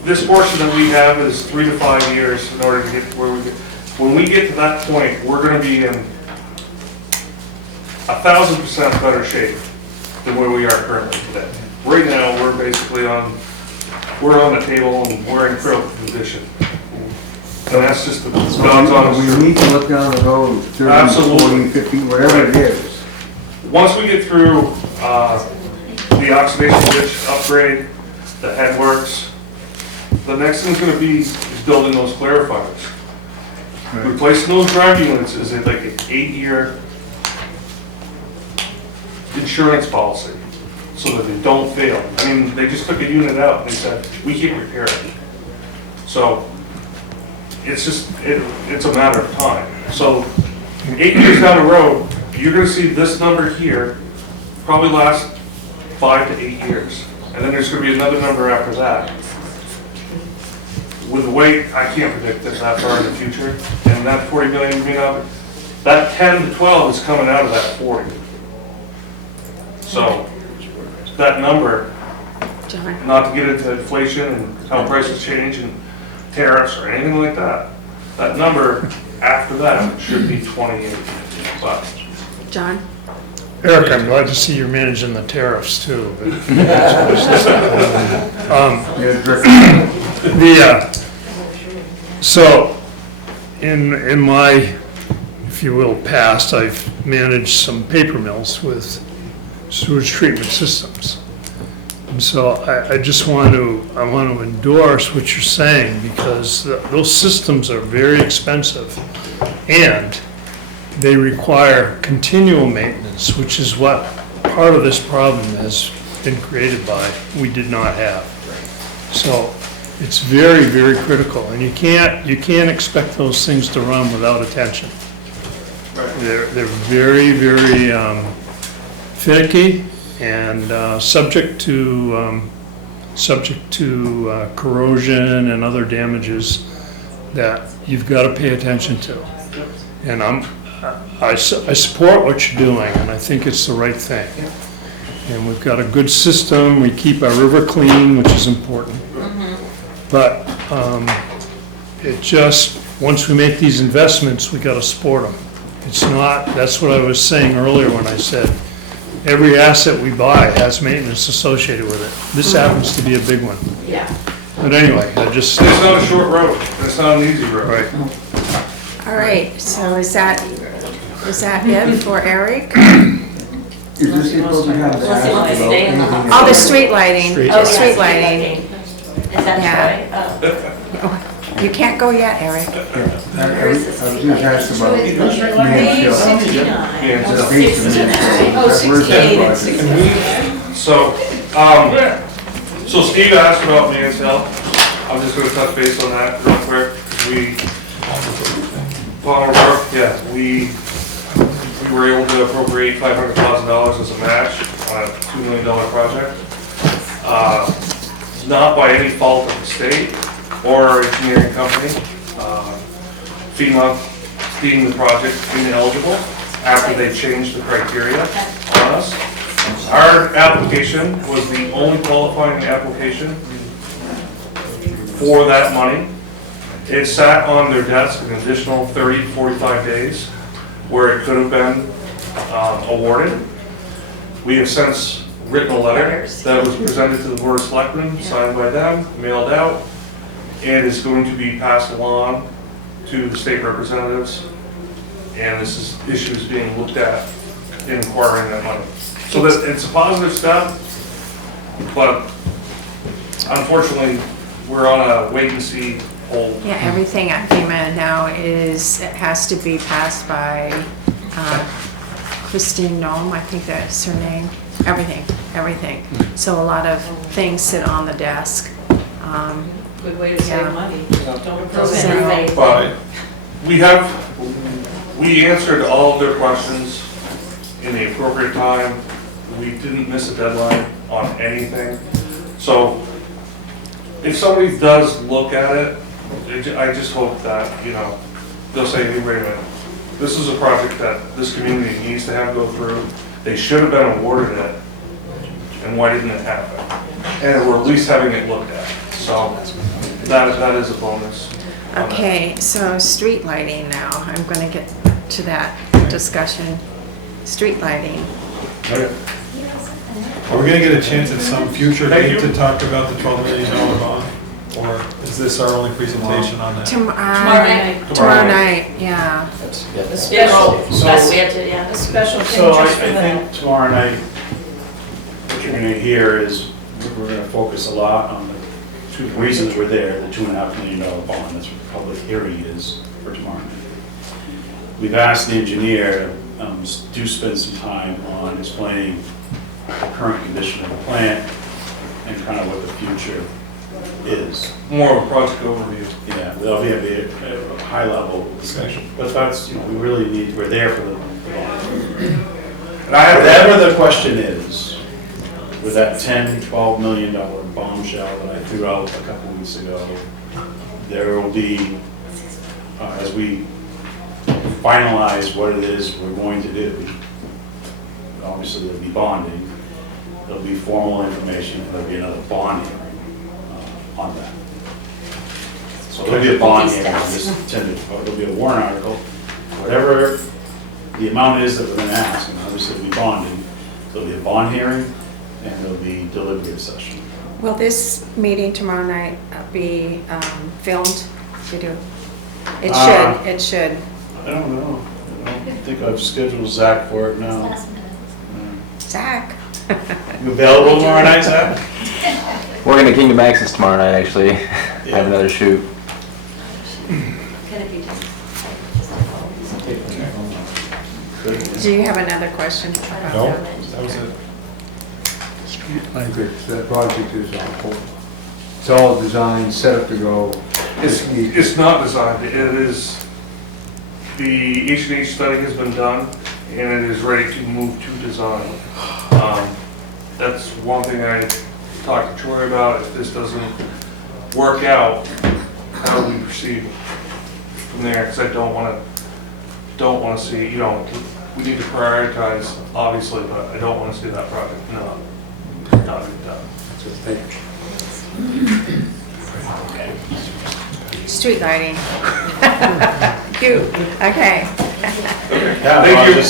This portion that we have is 3 to 5 years in order to get where we get. When we get to that point, we're gonna be in 1,000% better shape than where we are currently today. Right now, we're basically on the table and we're in critical condition. And that's just the God's honest We truth. need to look down the road, 30, Absolutely. 40, 50, whatever it is. Once we get through the oxidation ditch upgrade, the headworks, the next thing's gonna be is building those clarifiers. Replacing those drive units is like an 8-year insurance policy. so that they don't fail. I mean, they just took a unit out and they said, we can't repair it. So it's just, it's a matter of time. So 8 years down the road, you're gonna see this number here probably last 5 to 8 years. And then there's gonna be another number after that. With the weight, I can't predict this that far in the future. And that 40 million may not, that 10 to 12 is coming out of that 40. So that number, John? not to get into inflation and how prices change and tariffs or anything like that, that number after that should be 28. But John? Eric, I'm glad to see you're managing the tariffs too. So, in my, if you will, past, I've managed some paper mills with sewage treatment systems. And so I just want to endorse what you're saying, because those systems are very expensive and they require continual maintenance, which is what part of this problem has been created by, we did not have. So it's very, very critical, and you can't expect those things to run without attention. They're very, very finicky and subject to corrosion and other damages that you've got to pay attention to. And I support what you're doing, and I think it's the right thing. And we've got a good system. We keep our river clean, which is important. But it just, once we make these investments, we got to support them. It's not, that's what I was saying earlier when I said, every asset we buy has maintenance associated with it. This happens to be a big one. Yeah. But anyway, I just. it's not a short road, it's not an easy road. Right. All right, so is that it for Eric? Is this supposed to have Let's see what they say in the anything Oh, the else? street lighting, Street. the street lighting. Is that Yeah. right? You can't go yet, Eric. I was just asking about Page Mansfield. 69. Yeah, The so- base of Mansfield. Oh, Where's that 68 and project? 69. So Steve asked about Mansell. I'm just gonna touch base on that real quick. We were able to appropriate $500,000 as a match on a $2 million project. Not by any fault of the state or our engineering company. FEMA deemed the project ineligible after they changed the criteria on us. Our application was the only qualifying application for that money. It sat on their desk an additional 30 to 45 days where it could have been awarded. We have since written a letter that was presented to the Board of Selectmen, signed by them, mailed out, and is going to be passed along to the state representatives. And this issue is being looked at in acquiring that money. So that it's a positive step, but unfortunately, we're on a wait and see hold. Yeah, everything at FEMA now it has to be passed by Christine Nome, I think that's her name. Everything. So a lot of things sit on the desk. Good way to save Yeah. money. Don't Prove approve anything. But we answered all of their questions in the appropriate time. We didn't miss a deadline on anything. So if somebody does look at it, I just hope that, they'll say, hey, wait a minute. This is a project that this community needs to have go through. They should have been awarded it. And why didn't it happen? And we're at least having it looked at. So that is a bonus. on that. Okay, so street lighting now. I'm going to get to that discussion. Street lighting. Are we gonna get a chance at some future Thank date you. to talk about the $12 million bond? Or is this our only presentation on that? Tomorrow night. Tomorrow night, yeah. The special, that's it, yeah. A special So thing I just for that. think tomorrow night, what you're gonna hear is, we're gonna focus a lot on the two reasons we're there, the $2.5 million bond, that's what the public hearing is for tomorrow night. We've asked the engineer to do spend some time on explaining the current condition of the plant and kind of what the future is. More of a project overview. Yeah, there'll be a high level discussion, but that's, we really need, we're there for the And I have, whatever the question is, with that $10-12 million bombshell that I threw out a couple weeks ago, there will be, as we finalize what it is we're going to do, obviously there'll be bonding, there'll be formal information, and there'll be another bond hearing on that. So there'll be a bond hearing on this intended, there'll be a warrant article, whatever the amount is that we're gonna ask, and obviously there'll be bonding, there'll be a bond hearing, and there'll be deliberative session. Will this meeting tomorrow night be filmed? Video? It should, it should. I don't know. I don't think I've scheduled Zach for it now. Last minute. Zach? You available tomorrow night, Zach? We're going to Kingdom Access tomorrow night, actually. I have another shoot. Could it be done? Do you have another question? about No, that? that was it. That project is it's all designed, set up to go. it's not designed, it is, the H&H study has been done, and it is ready to move to design. That's one thing I talked to Troy about. If this doesn't work out, how do we proceed from there? Because I don't want to see, we need to prioritize, obviously, but I don't want to see that project not get done. So thank you. Street lighting. You, okay. Yeah, Thank you.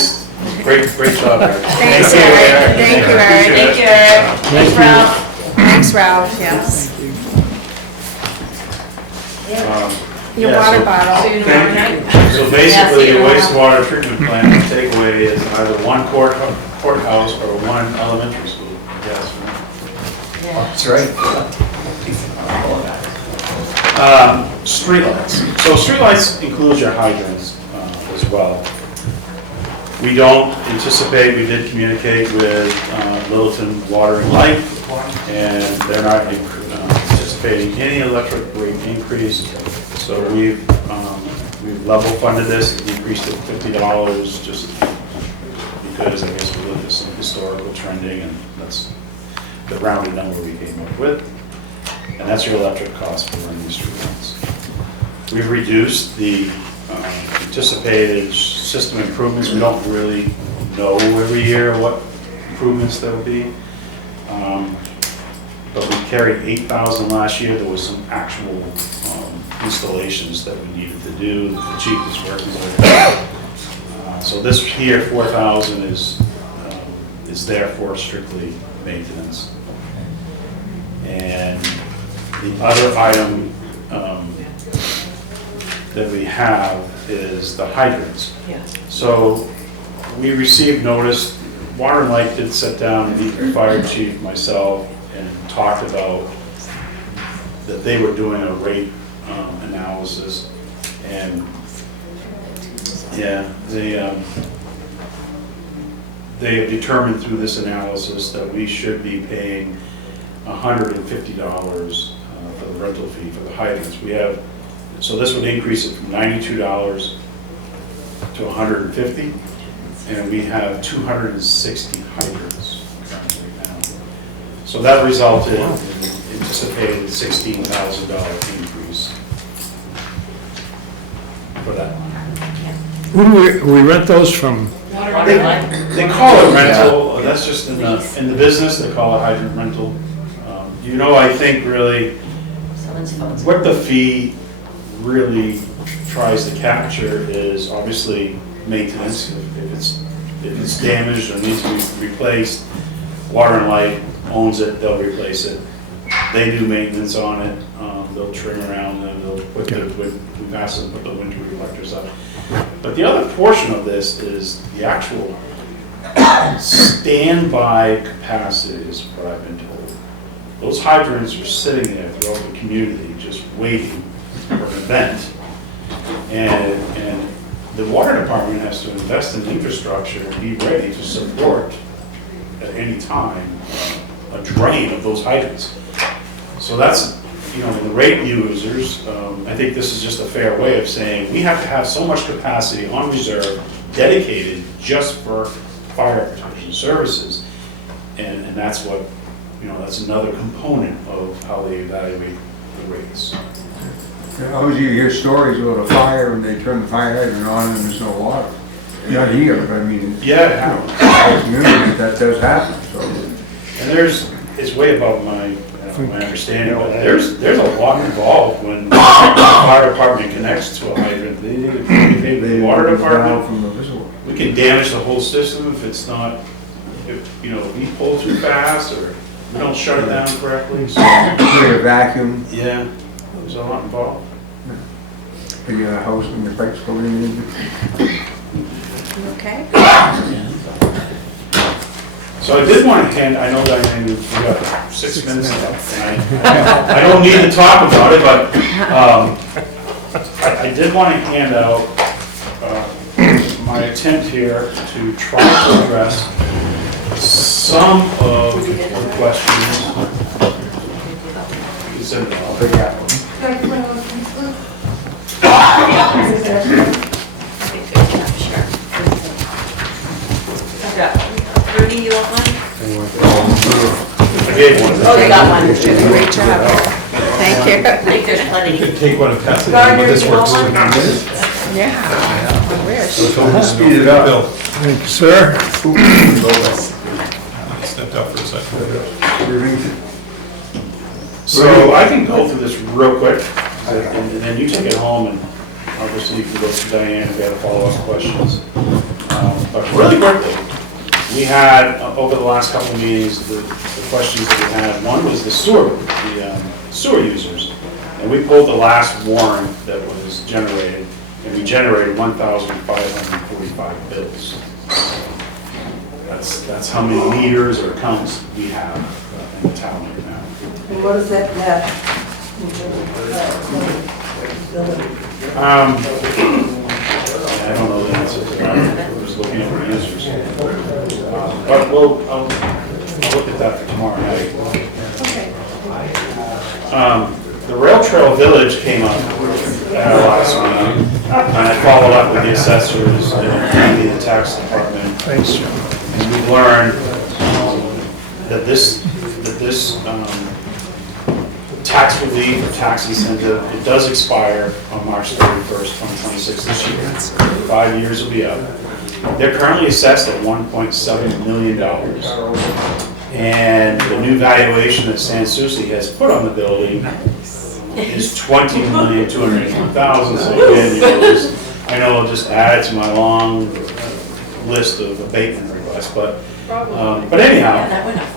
Great job, Eric. Thanks, Eric. Thank you, Eric. Thank you, Eric. Thanks, Ralph. Thanks, Ralph, yes. Your Yeah, water so- bottle. See you tomorrow night. So basically, Yeah, a see you wastewater treatment plant, the takeaway is either one courthouse or one elementary school. Yes. That's right. Streetlights. So streetlights includes your hydrants as well. We don't anticipate, we did communicate with Littleton Water and Light, and they're not anticipating any electric rate increase. So we've level funded this, increased it $50, just because I guess we looked at some historical trending, and that's the rounded number we came up with. And that's your electric cost for running these streetlights. We've reduced the anticipated system improvements. We don't really know every year what improvements there will be. But we carried 8,000 last year. There was some actual installations that we needed to do. The chief is working with. So this here, 4,000 is there for strictly maintenance. And the other item that we have is the hydrants. Yeah. So we received notice, Water and Light did sit down, meet the fire chief, myself, and talked about that they were doing a rate analysis. And yeah, they have determined through this analysis that we should be paying $150 for the rental fee for the hydrants. We have, so this would increase it from $92 to $150, and we have 260 hydrants currently now. So that resulted in anticipated $16,000 increase for that. Who do we rent those from? Water and Light. They call it rental, that's just in the business, they call it hydrant rental. I think really, Someone's phone's. what the fee really tries to capture is obviously maintenance. If it's damaged or needs to be replaced, Water and Light owns it, they'll replace it. They do maintenance on it, they'll trim around and they'll put we've asked them to put the winter reflectors up. But the other portion of this is the actual standby capacity is what I've been told. Those hydrants are sitting there throughout the community, just waiting for an event. And the water department has to invest in infrastructure to be ready to support at any time a drain of those hydrants. So that's, you know, the rate users, I think this is just a fair way of saying, we have to have so much capacity on reserve dedicated just for fire protection services. And that's what, you know, that's another component of how they evaluate the rates. Always you hear stories about a fire and they turn the fire hydrant on and there's no water. Not here, but I mean, Yeah, it happens. communities, that does happen, so. And it's way above my understanding, but there's a lot involved when the fire department connects to a hydrant. They need to communicate with the water Down department. from the visual. We can damage the whole system if it's not, if, you know, if we pull too fast or we don't shut it down correctly. So, Create a vacuum, yeah, there's a lot involved. the house when the pipes go in. Okay. So I did want to hand, I know Diane, we've got 6 minutes left, and I don't need to talk about it, but I did want to hand out my attempt here to try to address some of the questions. You can send it all. Rudy, you want one? I gave one. Oh, you got one. Great job. Thank you. I think there's plenty. Take one and pass it. Gardner, This you works. want one? Yeah. I wish. Speed it up. Bill, Thank you, sir. stepped out for a second. So I can go through this real quick, and then you take it home, and obviously you can go to Diane if you have follow-up questions. But really quickly, we had, over the last couple of meetings, the questions that we had. One was the sewer users. And we pulled the last warrant that was generated, and we generated 1,545 bills. That's how many meters or counts we have in the town right now. And what is that net? I don't know the answer to that. We're just looking at the users. But I'll look at that for tomorrow night. The Rail Trail Village came up at our last meeting, and I followed up with the assessors and the tax department. Thanks, John. And we've learned that this tax relief or tax incentive, it does expire on March 31st, 2026 this year. 5 years will be up. They're currently assessed at $1.7 million. And the new valuation that San Souci has put on the building is $20,281,000. So again, you know, I know I'll just add it to my long list of abatement requests, but anyhow,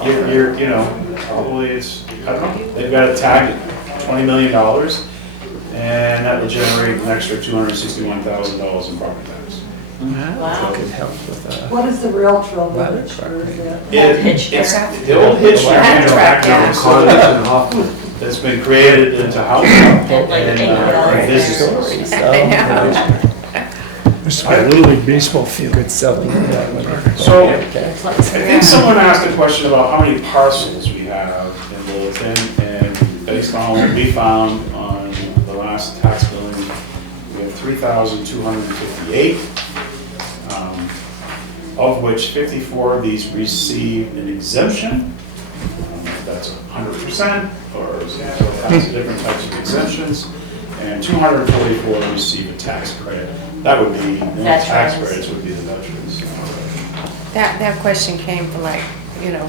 you're you know, probably it's, I don't know, they've got it tagged at $20 million, and that will generate an extra $261,000 in property tax. Wow. Could help with that. What is the Rail Trail Village? Where is that? It's the old Hitchner manufacturing that's been created into housing and business. This is my Little League baseball field. Good selling. So, I think someone asked a question about how many parcels we have in Littleton, and based on what we found on the last tax billing, we have 3,258, of which 54 of these received an exemption. That's 100%, or has different types of exemptions, and 244 receive a tax credit. That would be, the tax credits would be the veterans. That question came from like, you know,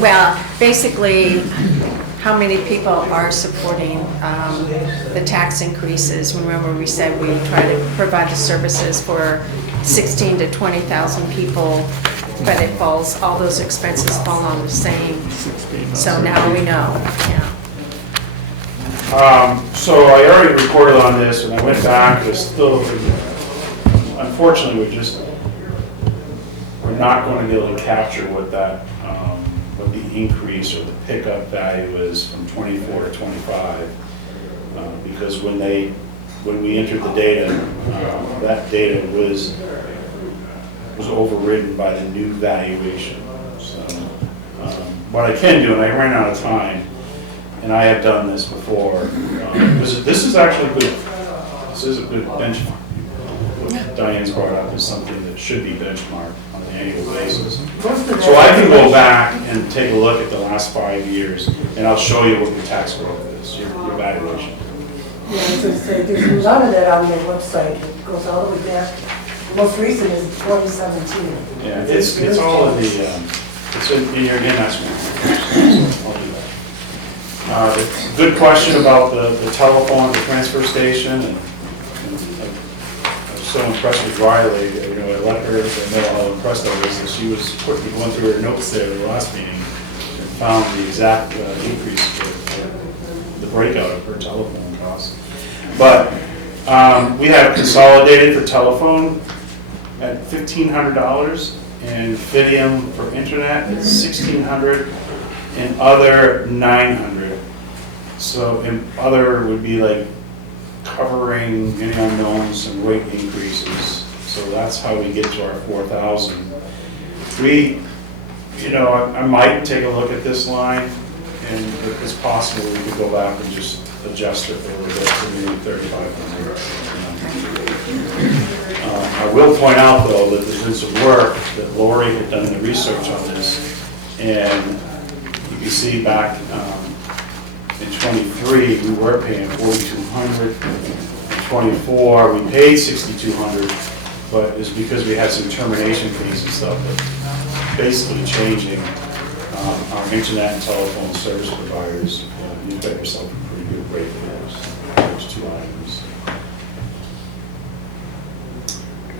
well, basically, how many people are supporting the tax increases? Remember, we said we try to provide the services for 16 to 20,000 people, but it falls, all those expenses fall on the same. So now we know, yeah. So I already reported on this, and I went back, it's still, unfortunately, we're not going to be able to capture what that, what the increase or the pickup value is from 24 to 25, because when we entered the data, that data was overridden by the new valuation. What I can do, and I ran out of time, and I have done this before, this is actually good. This is a good benchmark. What Diane's brought up is something that should be benchmarked on an annual basis. So I can go back and take a look at the last 5 years, and I'll show you what your tax growth is, your valuation. Yeah, I was gonna say, there's none of that on your website. It goes all the way back. The most recent is 2017. Yeah, it's all of the, it's in your investment. I'll do that. It's a good question about the telephone at the transfer station, and I was so impressed with Riley, you know, I let her know how impressed I was, and she was quickly going through her notes there the last meeting, and found the exact increase for the breakout of her telephone costs. But we have consolidated for telephone at $1,500, and Fidium for internet at $1,600, and other $900. So, and other would be like covering any unknowns and rate increases. So that's how we get to our 4,000. We, you know, I might take a look at this line, and if it's possible, we could go back and just adjust it a little bit to maybe 3,500. I will point out, though, that there's been some work that Lori had done the research on this, and you can see back in 23 we were paying 4,200. In 24 we paid 6,200, but it's because we had some termination fees and stuff that basically changing our internet and telephone service providers. You've got yourself a pretty good rate for those two items.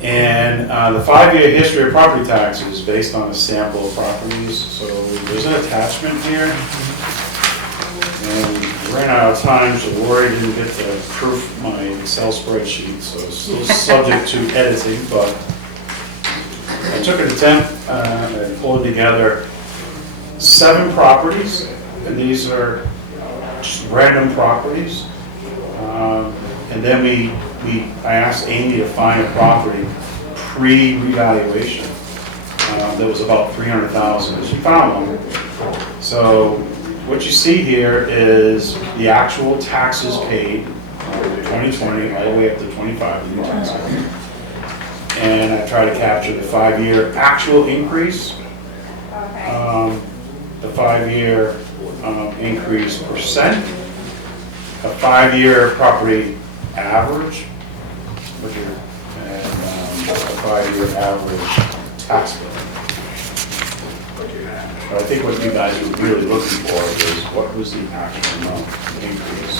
And the 5-year history of property taxes is based on a sample of properties. So there's an attachment here. And we ran out of time, so Lori didn't get to proof my Excel spreadsheet, so it's still subject to editing, but I took an attempt and pulled together 7 properties, and these are just random properties. And then I asked Amy to find a property pre-revaluation that was about $300,000, and she found one. So what you see here is the actual taxes paid, 2020 all the way up to 25, the new tax rate. And I try to capture the 5-year actual increase, the 5-year increase percent, a 5-year property average, and a 5-year average tax bill. But I think what you guys were really looking for is what was the actual amount increase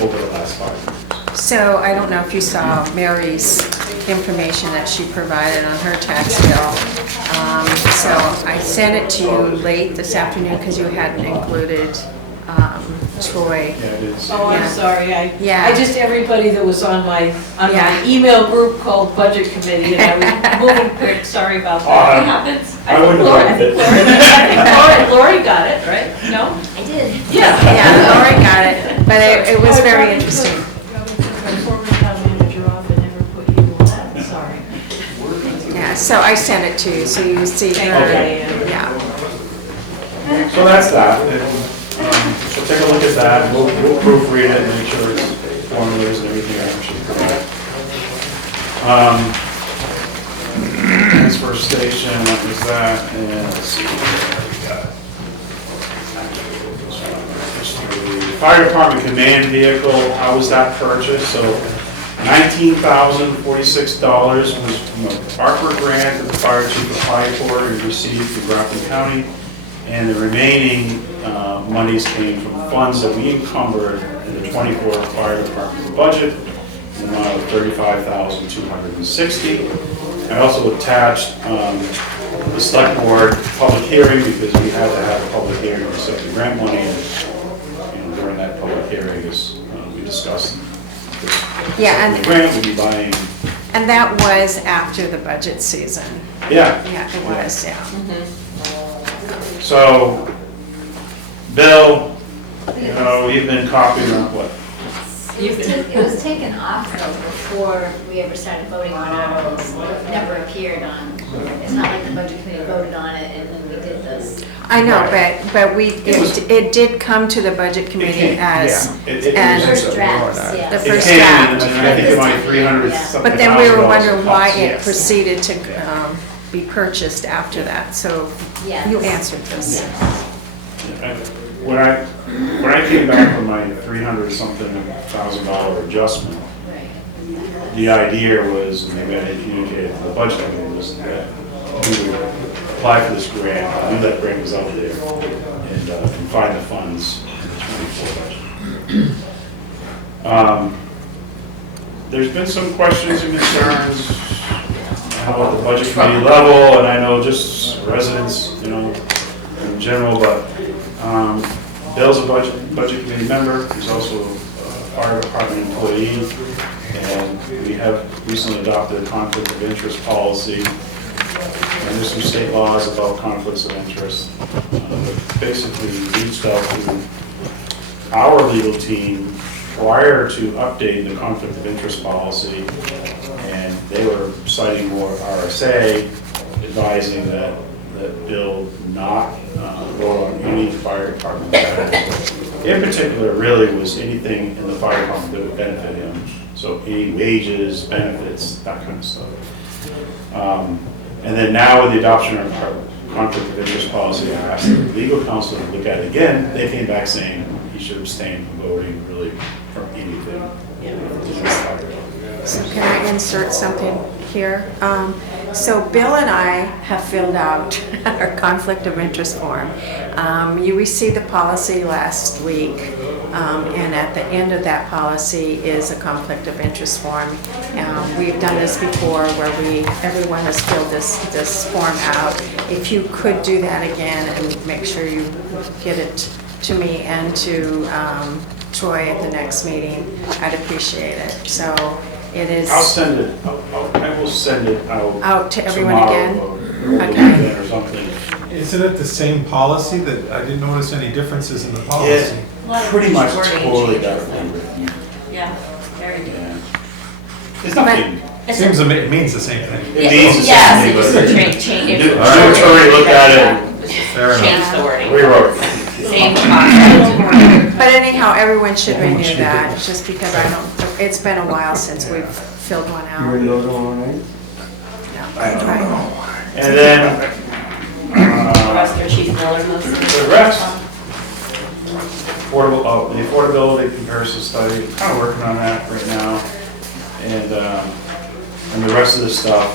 over the last 5 years. So I don't know if you saw Mary's information that she provided on her tax bill. So I sent it to you late this afternoon because you hadn't included Troy. Yeah, it is. Oh, I'm Yeah. sorry, Yeah. I just, everybody that was on my Yeah. email group called Budget Committee, and I was moving quick, sorry about that. It happens. I wouldn't have liked it. Lori got it, right? No? I did. Yeah. Yeah, Laura got it, but it was very interesting. My former town manager off and never put you on that, sorry. Yeah, so I sent it to you, so you see her. Okay. Yeah. So that's that. So take a look at that, we'll proofread it and make sure it's formulas and everything actually correct. Transfer station, what was that? And let's see what we got. Fire department command vehicle, how was that purchased? So $19,046 was from a ARPA grant that the fire chief applied for and received from Grafton County. And the remaining monies came from funds that we encumbered in the 24 fire department budget, in the amount of $35,260. I also attached the select board public hearing because we had to have a public hearing to accept the grant money. And during that public hearing, we discussed this. Yeah, the grant would be buying. And that was after the budget season. Yeah. Yeah, it was, yeah. So, Bill, you know, we've been copying up what, It was taken off though before we ever started voting on articles. It never appeared on, it's not like the budget committee voted on it and then we did this. I know, but it did come to the budget committee as, and First drafts, the yes. It first came in, draft. and I think it might 300 something. But then we were $1,000 wondering why cost. it proceeded to be purchased after that, so Yes. you answered this. When I came back from my $300-something-thousand adjustment, Right. the idea was, and maybe I didn't communicate it to the budget committee, was that we would apply for this grant, I knew that grant was out there, and find the funds in the 24 budget. There's been some questions and concerns about the budget committee level, and I know just residents, in general, but Bill's a budget committee member, he's also a fire department employee, and we have recently adopted a conflict of interest policy. And there's some state laws about conflicts of interest. Basically, we reached out to our legal team prior to updating the conflict of interest policy, and they were citing more RSA, advising that Bill not vote on any fire department benefit. In particular, really was anything in the fire department that would benefit him. So any wages, benefits, that kind of stuff. And then now with the adoption of our conflict of interest policy, I asked the legal counsel to look at it again. They came back saying he should abstain from voting really from anything. So can I insert something here? So Bill and I have filled out our conflict of interest form. You received the policy last week, and at the end of that policy is a conflict of interest form. We've done this before where everyone has filled this form out. If you could do that again and make sure you get it to me and to Troy at the next meeting, I'd appreciate it. So it is. I'll send it, I will send it out to everyone tomorrow again? or Okay. or something. Isn't it the same policy that, I didn't notice any differences in the policy? Pretty much Wording totally changes. different. Yeah, very good. Yeah. It's nothing. Seems it means the same thing. It means the Yes, same it thing, just but change. the attorney looked at it, Fair enough. Change the wording. rewrote it. Same contract. But anyhow, everyone should renew that, just because it's been a while since we've filled one You out. ready to go on, right? Right. And then, The rest are Chief Miller mostly. the rest, the affordability comparison study, kind of working on that right now. And the rest of the stuff,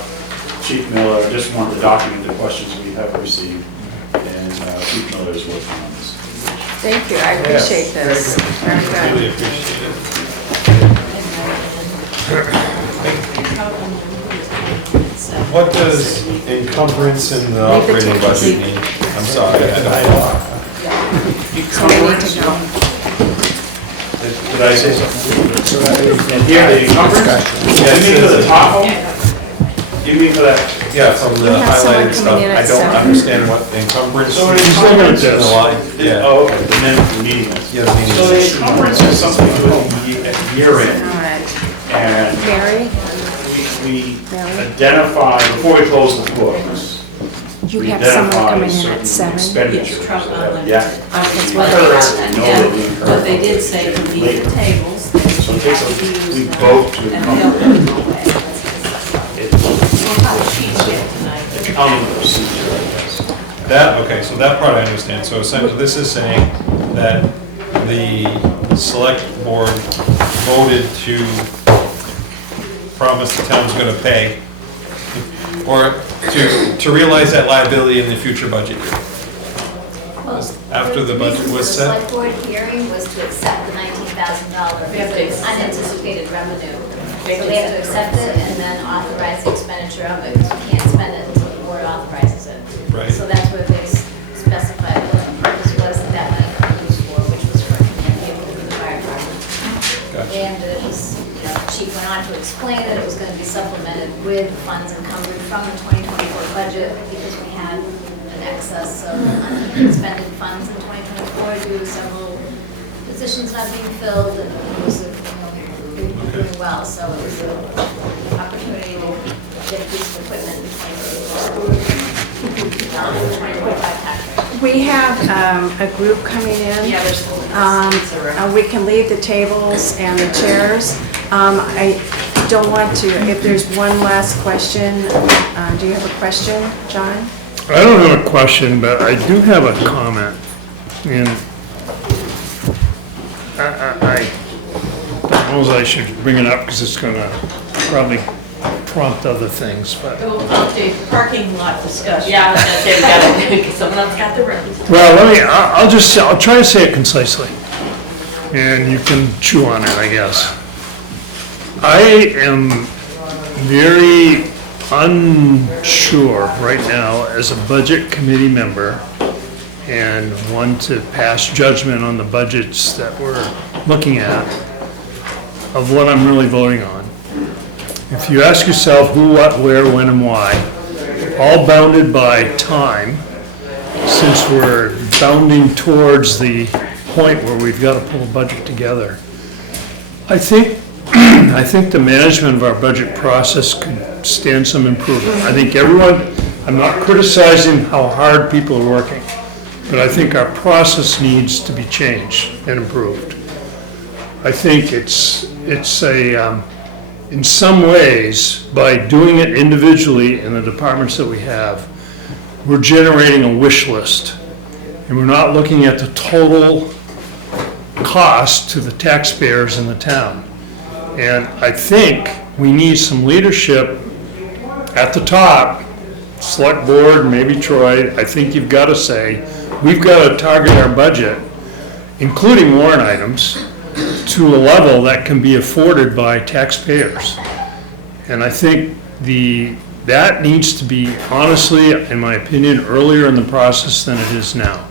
Chief Miller, just wanted to document the questions we have received. And Chief Miller is working on this. Thank you, I appreciate this. Very good. Really appreciate it. What does encumbrance in the Leave the operating tickets. budget mean? I'm sorry, I So we need to go. Did I say something? And here, the encumbrance? You mean for the top one? You mean for that? Yeah, from the We have someone highlighted stuff, coming in at I don't 7. understand what the encumbrance. So is. the encumbrance In the is, line, yeah. oh, okay, the minutes, the meeting minutes. Yeah, the meeting So the minutes. encumbrance is something to do at year All end, right. and Mary, we identify, before we close the books, you we have someone identify coming in certain at 7? expenditures. Trump Island. Yeah. Okay, But Incurred, know that we incurred. but they did say to leave the tables, So that it you takes have to use we them. vote to And encumber. they'll put them away. It's We'll have a sheet here tonight. accounting procedure, I guess. That, okay, so that part I understand. So essentially, this is saying that the select board voted to promise the town's gonna pay, or to realize that liability in the future budget year. After the budget was The set? select board hearing was to accept the $19,000 We have to accept it. unanticipated revenue. We have So to we have to accept accept it and then authorize the expenditure of it, because we can't spend it until the board authorizes it. Right. So that's what they specified what the purpose was that money was for, which was for a vehicle for the fire department. Gotcha. And it was, the chief went on to explain that it was going to be supplemented with funds encumbered from the 2024 budget because we had an excess of unexpended funds in 2024 due to several positions not being filled, and it was a really well, so it was an opportunity to get a piece of equipment in 2025 tax rate. We have a group coming in. Yeah, there's. We can leave the tables and the chairs. I don't want to, if there's one last question, do you have a question, John? I don't have a question, but I do have a comment. And I don't know if I should bring it up because it's going to probably prompt other things, but. I'll take parking lot discussion. Yeah, I was gonna say, we got it, because someone else got the room. Well, I'll try to say it concisely, and you can chew on it, I guess. I am very unsure right now as a budget committee member and one to pass judgment on the budgets that we're looking at of what I'm really voting on. If you ask yourself who, what, where, when, and why, all bounded by time, since we're bounding towards the point where we've got to pull a budget together, I think the management of our budget process could stand some improvement. I think I'm not criticizing how hard people are working, but I think our process needs to be changed and improved. I think it's in some ways, by doing it individually in the departments that we have, we're generating a wish list. And we're not looking at the total cost to the taxpayers in the town. And I think we need some leadership at the top, select board, maybe Troy. I think you've got to say, we've got to target our budget, including warrant items, to a level that can be afforded by taxpayers. And I think that needs to be, honestly, in my opinion, earlier in the process than it is now.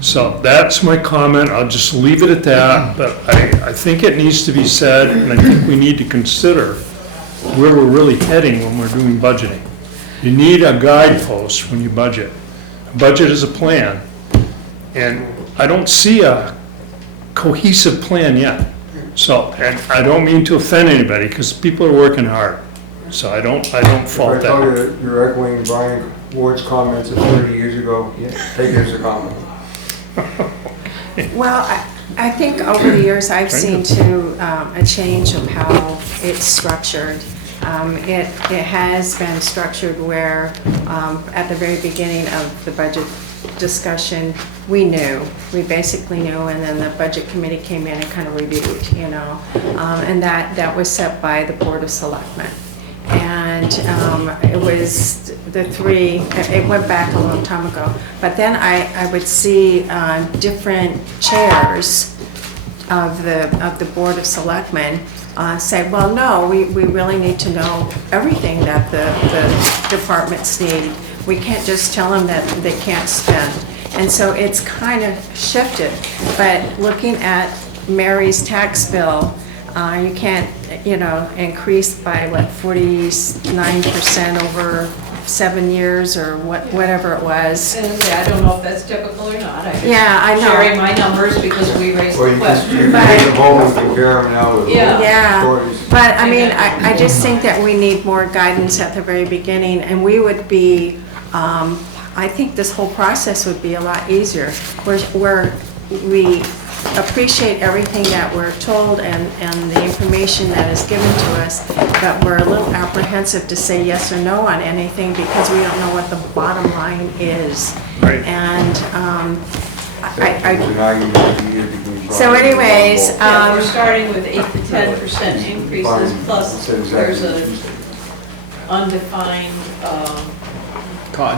So that's my comment. I'll just leave it at that, but I think it needs to be said, and I think we need to consider where we're really heading when we're doing budgeting. You need a guidepost when you budget. A budget is a plan, and I don't see a cohesive plan yet. So, and I don't mean to offend anybody, because people are working hard. So I don't fault If I tell that. you you're echoing Brian Ward's comments of 30 years ago, take it as a compliment. Well, I think over the years, I've seen too a change of how it's structured. It has been structured where at the very beginning of the budget discussion, we basically knew, and then the budget committee came in and kind of reviewed, and that was set by the Board of Selectmen. And it was the three, it went back a long time ago, but then I would see different chairs of the Board of Selectmen say, well, no, we really need to know everything that the departments need. We can't just tell them that they can't spend. And so it's kind of shifted. But looking at Mary's tax bill, you can't, increase by 49% over 7 years or whatever it was. And I don't know if that's typical or not. Yeah, I know. Sharing my numbers because we raised Or the you question. can take them home and compare them now with Yeah, stories. but I mean, I just think that we need more guidance at the very beginning, and we would be, I think this whole process would be a lot easier, where we appreciate everything that we're told and the information that is given to us, but we're a little apprehensive to say yes or no on anything because we don't know what the bottom line is. Right. And There's an argument here between So Brian and anyways, Bob. Yeah, we're starting with 8 to 10% increases, plus there's an undefined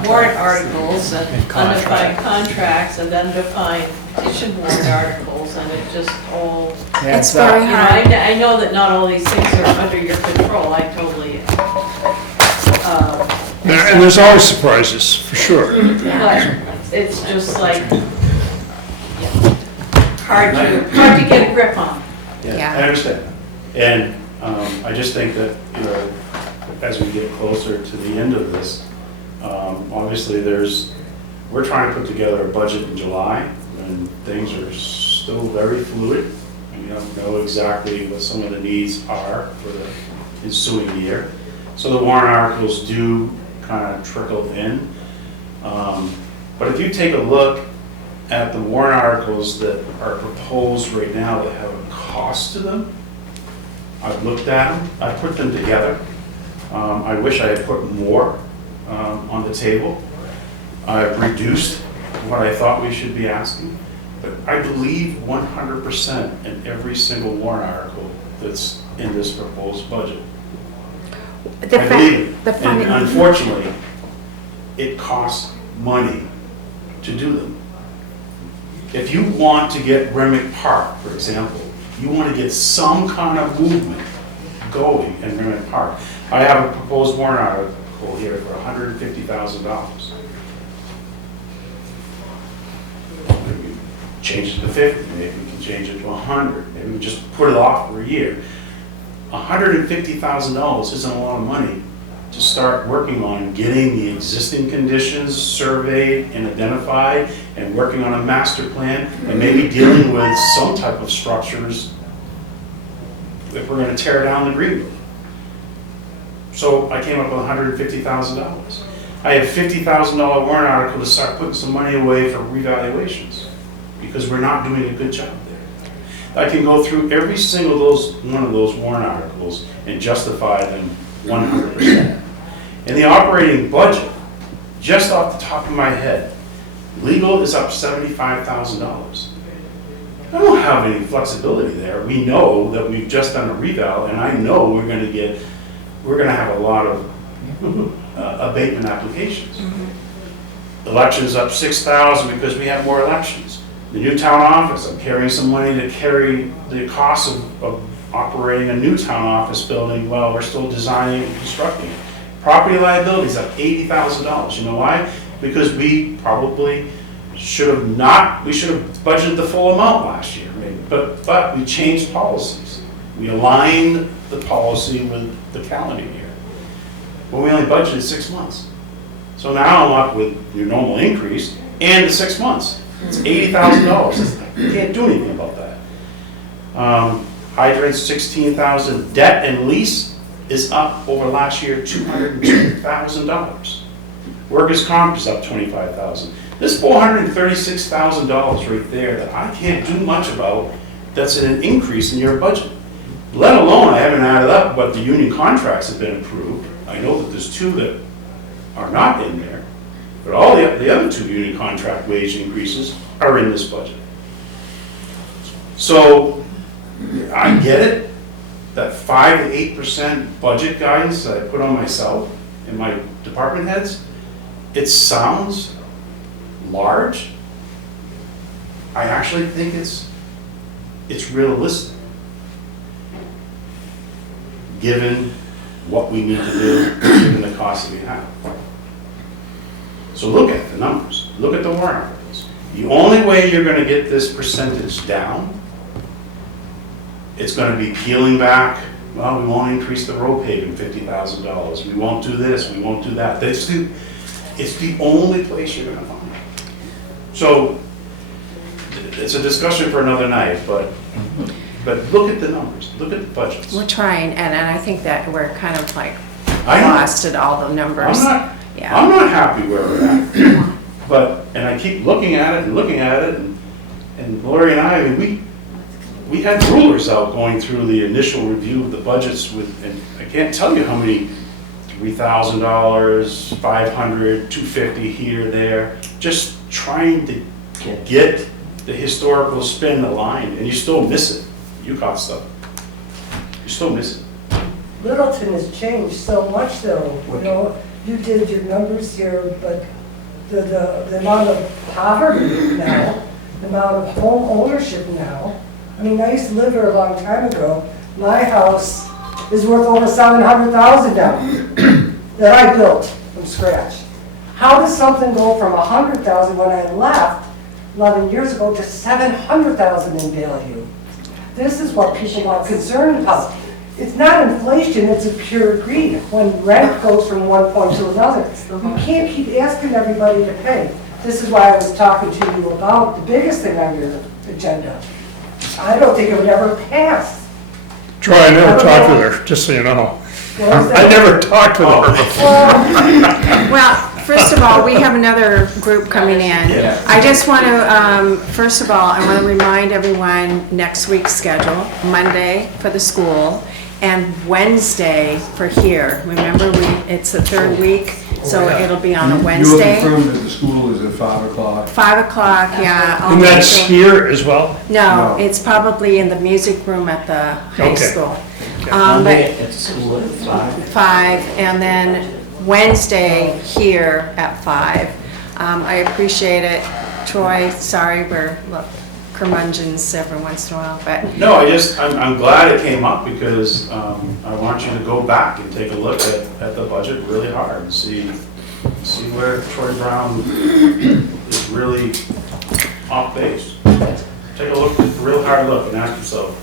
warrant articles and undefined contracts and undefined petition warrant articles, and it just all, it's very hard. I know that not all these things are under your control, I totally. And there's always surprises, for sure. But it's just like, hard to get a grip on. Yeah. I understand. And I just think that, as we get closer to the end of this, obviously we're trying to put together a budget in July, and things are still very fluid. I mean, know exactly what some of the needs are for the ensuing year. So the warrant articles do kind of trickle in. But if you take a look at the warrant articles that are proposed right now that have a cost to them, I've looked at them, I put them together. I wish I had put more on the table. I've reduced what I thought we should be asking, but I believe 100% in every single warrant article that's in this proposed budget. I believe it. And unfortunately, it costs money to do them. If you want to get Remick Park, for example, you want to get some kind of movement going in Granite Park. I have a proposed warrant article here for $150,000. Maybe change it to 50, maybe we can change it to 100, maybe we just put it off for a year. $150,000 isn't a lot of money to start working on getting the existing conditions surveyed and identified and working on a master plan and maybe dealing with some type of structures if we're going to tear down the greenwood. So I came up with $150,000. I have $50,000 warrant article to start putting some money away for revaluations because we're not doing a good job there. I can go through every single one of those warrant articles and justify them 100%. In the operating budget, just off the top of my head, legal is up $75,000. I don't have any flexibility there. We know that we've just done a reval, and I know we're going to have a lot of abatement applications. Elections up $6,000 because we have more elections. The new town office, I'm carrying some money to carry the cost of operating a new town office building while we're still designing and constructing it. Property liability is up $80,000. You know why? Because we probably should have budgeted the full amount last year, maybe. But we changed policies. We aligned the policy with the calendar year. Well, we only budgeted 6 months. So now I'm up with your normal increase and the 6 months. It's $80,000. You can't do anything about that. Hydrants, $16,000. Debt and lease is up over last year, $202,000. Workers' comp is up $25,000. This $436,000 right there that I can't do much about, that's an increase in your budget. Let alone, I haven't added up, but the union contracts have been approved. I know that there's 2 that are not in there, but all the other 2 union contract wage increases are in this budget. So I get it, that 5 to 8% budget guidance that I put on myself and my department heads, it sounds large. I actually think it's realistic, given what we need to do, given the costs that we have. So look at the numbers, look at the warrant articles. The only way you're going to get this percentage down, it's going to be peeling back. Well, we won't increase the road paving $50,000. We won't do this, we won't do that. It's the only place you're going to find it. So it's a discussion for another night, but look at the numbers, look at the budgets. We're trying, and I think that we're kind of like lost at all the numbers. I'm not happy where we're at. And I keep looking at it, and Lori and I mean, we had rulers out going through the initial review of the budgets and I can't tell you how many $3,000, $500, $250 here, there, just trying to get the historical spin aligned, and you still miss it. You caught stuff. You still miss it. Littleton has changed so much though, you know, you did your numbers here, but the amount of poverty now, the amount of home ownership now. I mean, I used to live here a long time ago. My house is worth over $700,000 now that I built from scratch. How does something go from $100,000 when I left 11 years ago to $700,000 in value? This is what people are concerned about. It's not inflation, it's a pure greed. When rent goes from one point to another, you can't keep asking everybody to pay. This is why I was talking to you about the biggest thing on your agenda. I don't think it would ever pass. Troy, I never talked with her, just so you know. What was I that? never talked with her before. Well, first of all, we have another group coming in. Yeah. I just want to, first of all, I want to remind everyone next week's schedule, Monday for the school and Wednesday for here. Remember, it's the third week, so it'll be on a You Wednesday. will confirm that the school is at 5 o'clock. 5 o'clock, yeah. I'll And make that's sure- here as well? No, No. it's probably in the music room at the high Okay. school. Monday at school at 5. 5, and then Wednesday here at 5. I appreciate it. Troy, sorry, we're curmudgeons every once in a while, but No, I'm glad it came up because I want you to go back and take a look at the budget really hard and see where Troy Brown is really off base. Take a look, a real hard look and ask yourself,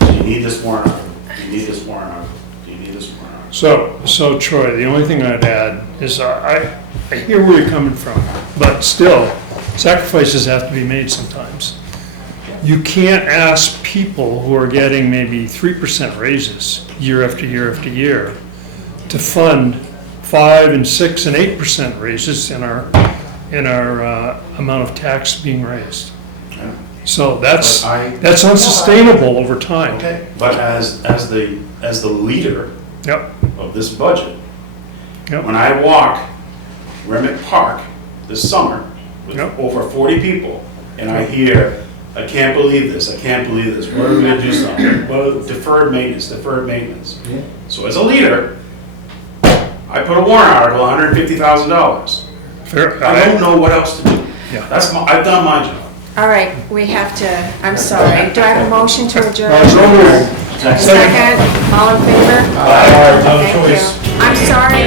do you need this warrant article? Do you need this warrant article? Do you need this warrant article? So Troy, the only thing I'd add is I hear where you're coming from, but still, sacrifices have to be made sometimes. You can't ask people who are getting maybe 3% raises year after year after year to fund 5 and 6 and 8% raises in our amount of tax being raised. So that's unsustainable over time. Okay, but as the leader Yep, of this budget, yep, when I walk Remick Park this summer with Yep. over 40 people, and I hear, I can't believe this, what are we gonna do something? Well, deferred maintenance. So as a leader, I put a warrant article, $150,000. fair. I don't know what else to do. Yeah. I've done my job. all right, we have to, I'm sorry. Do I have a motion to adjourn? So moved. Second, all in favor? Another Thank you. choice. I'm sorry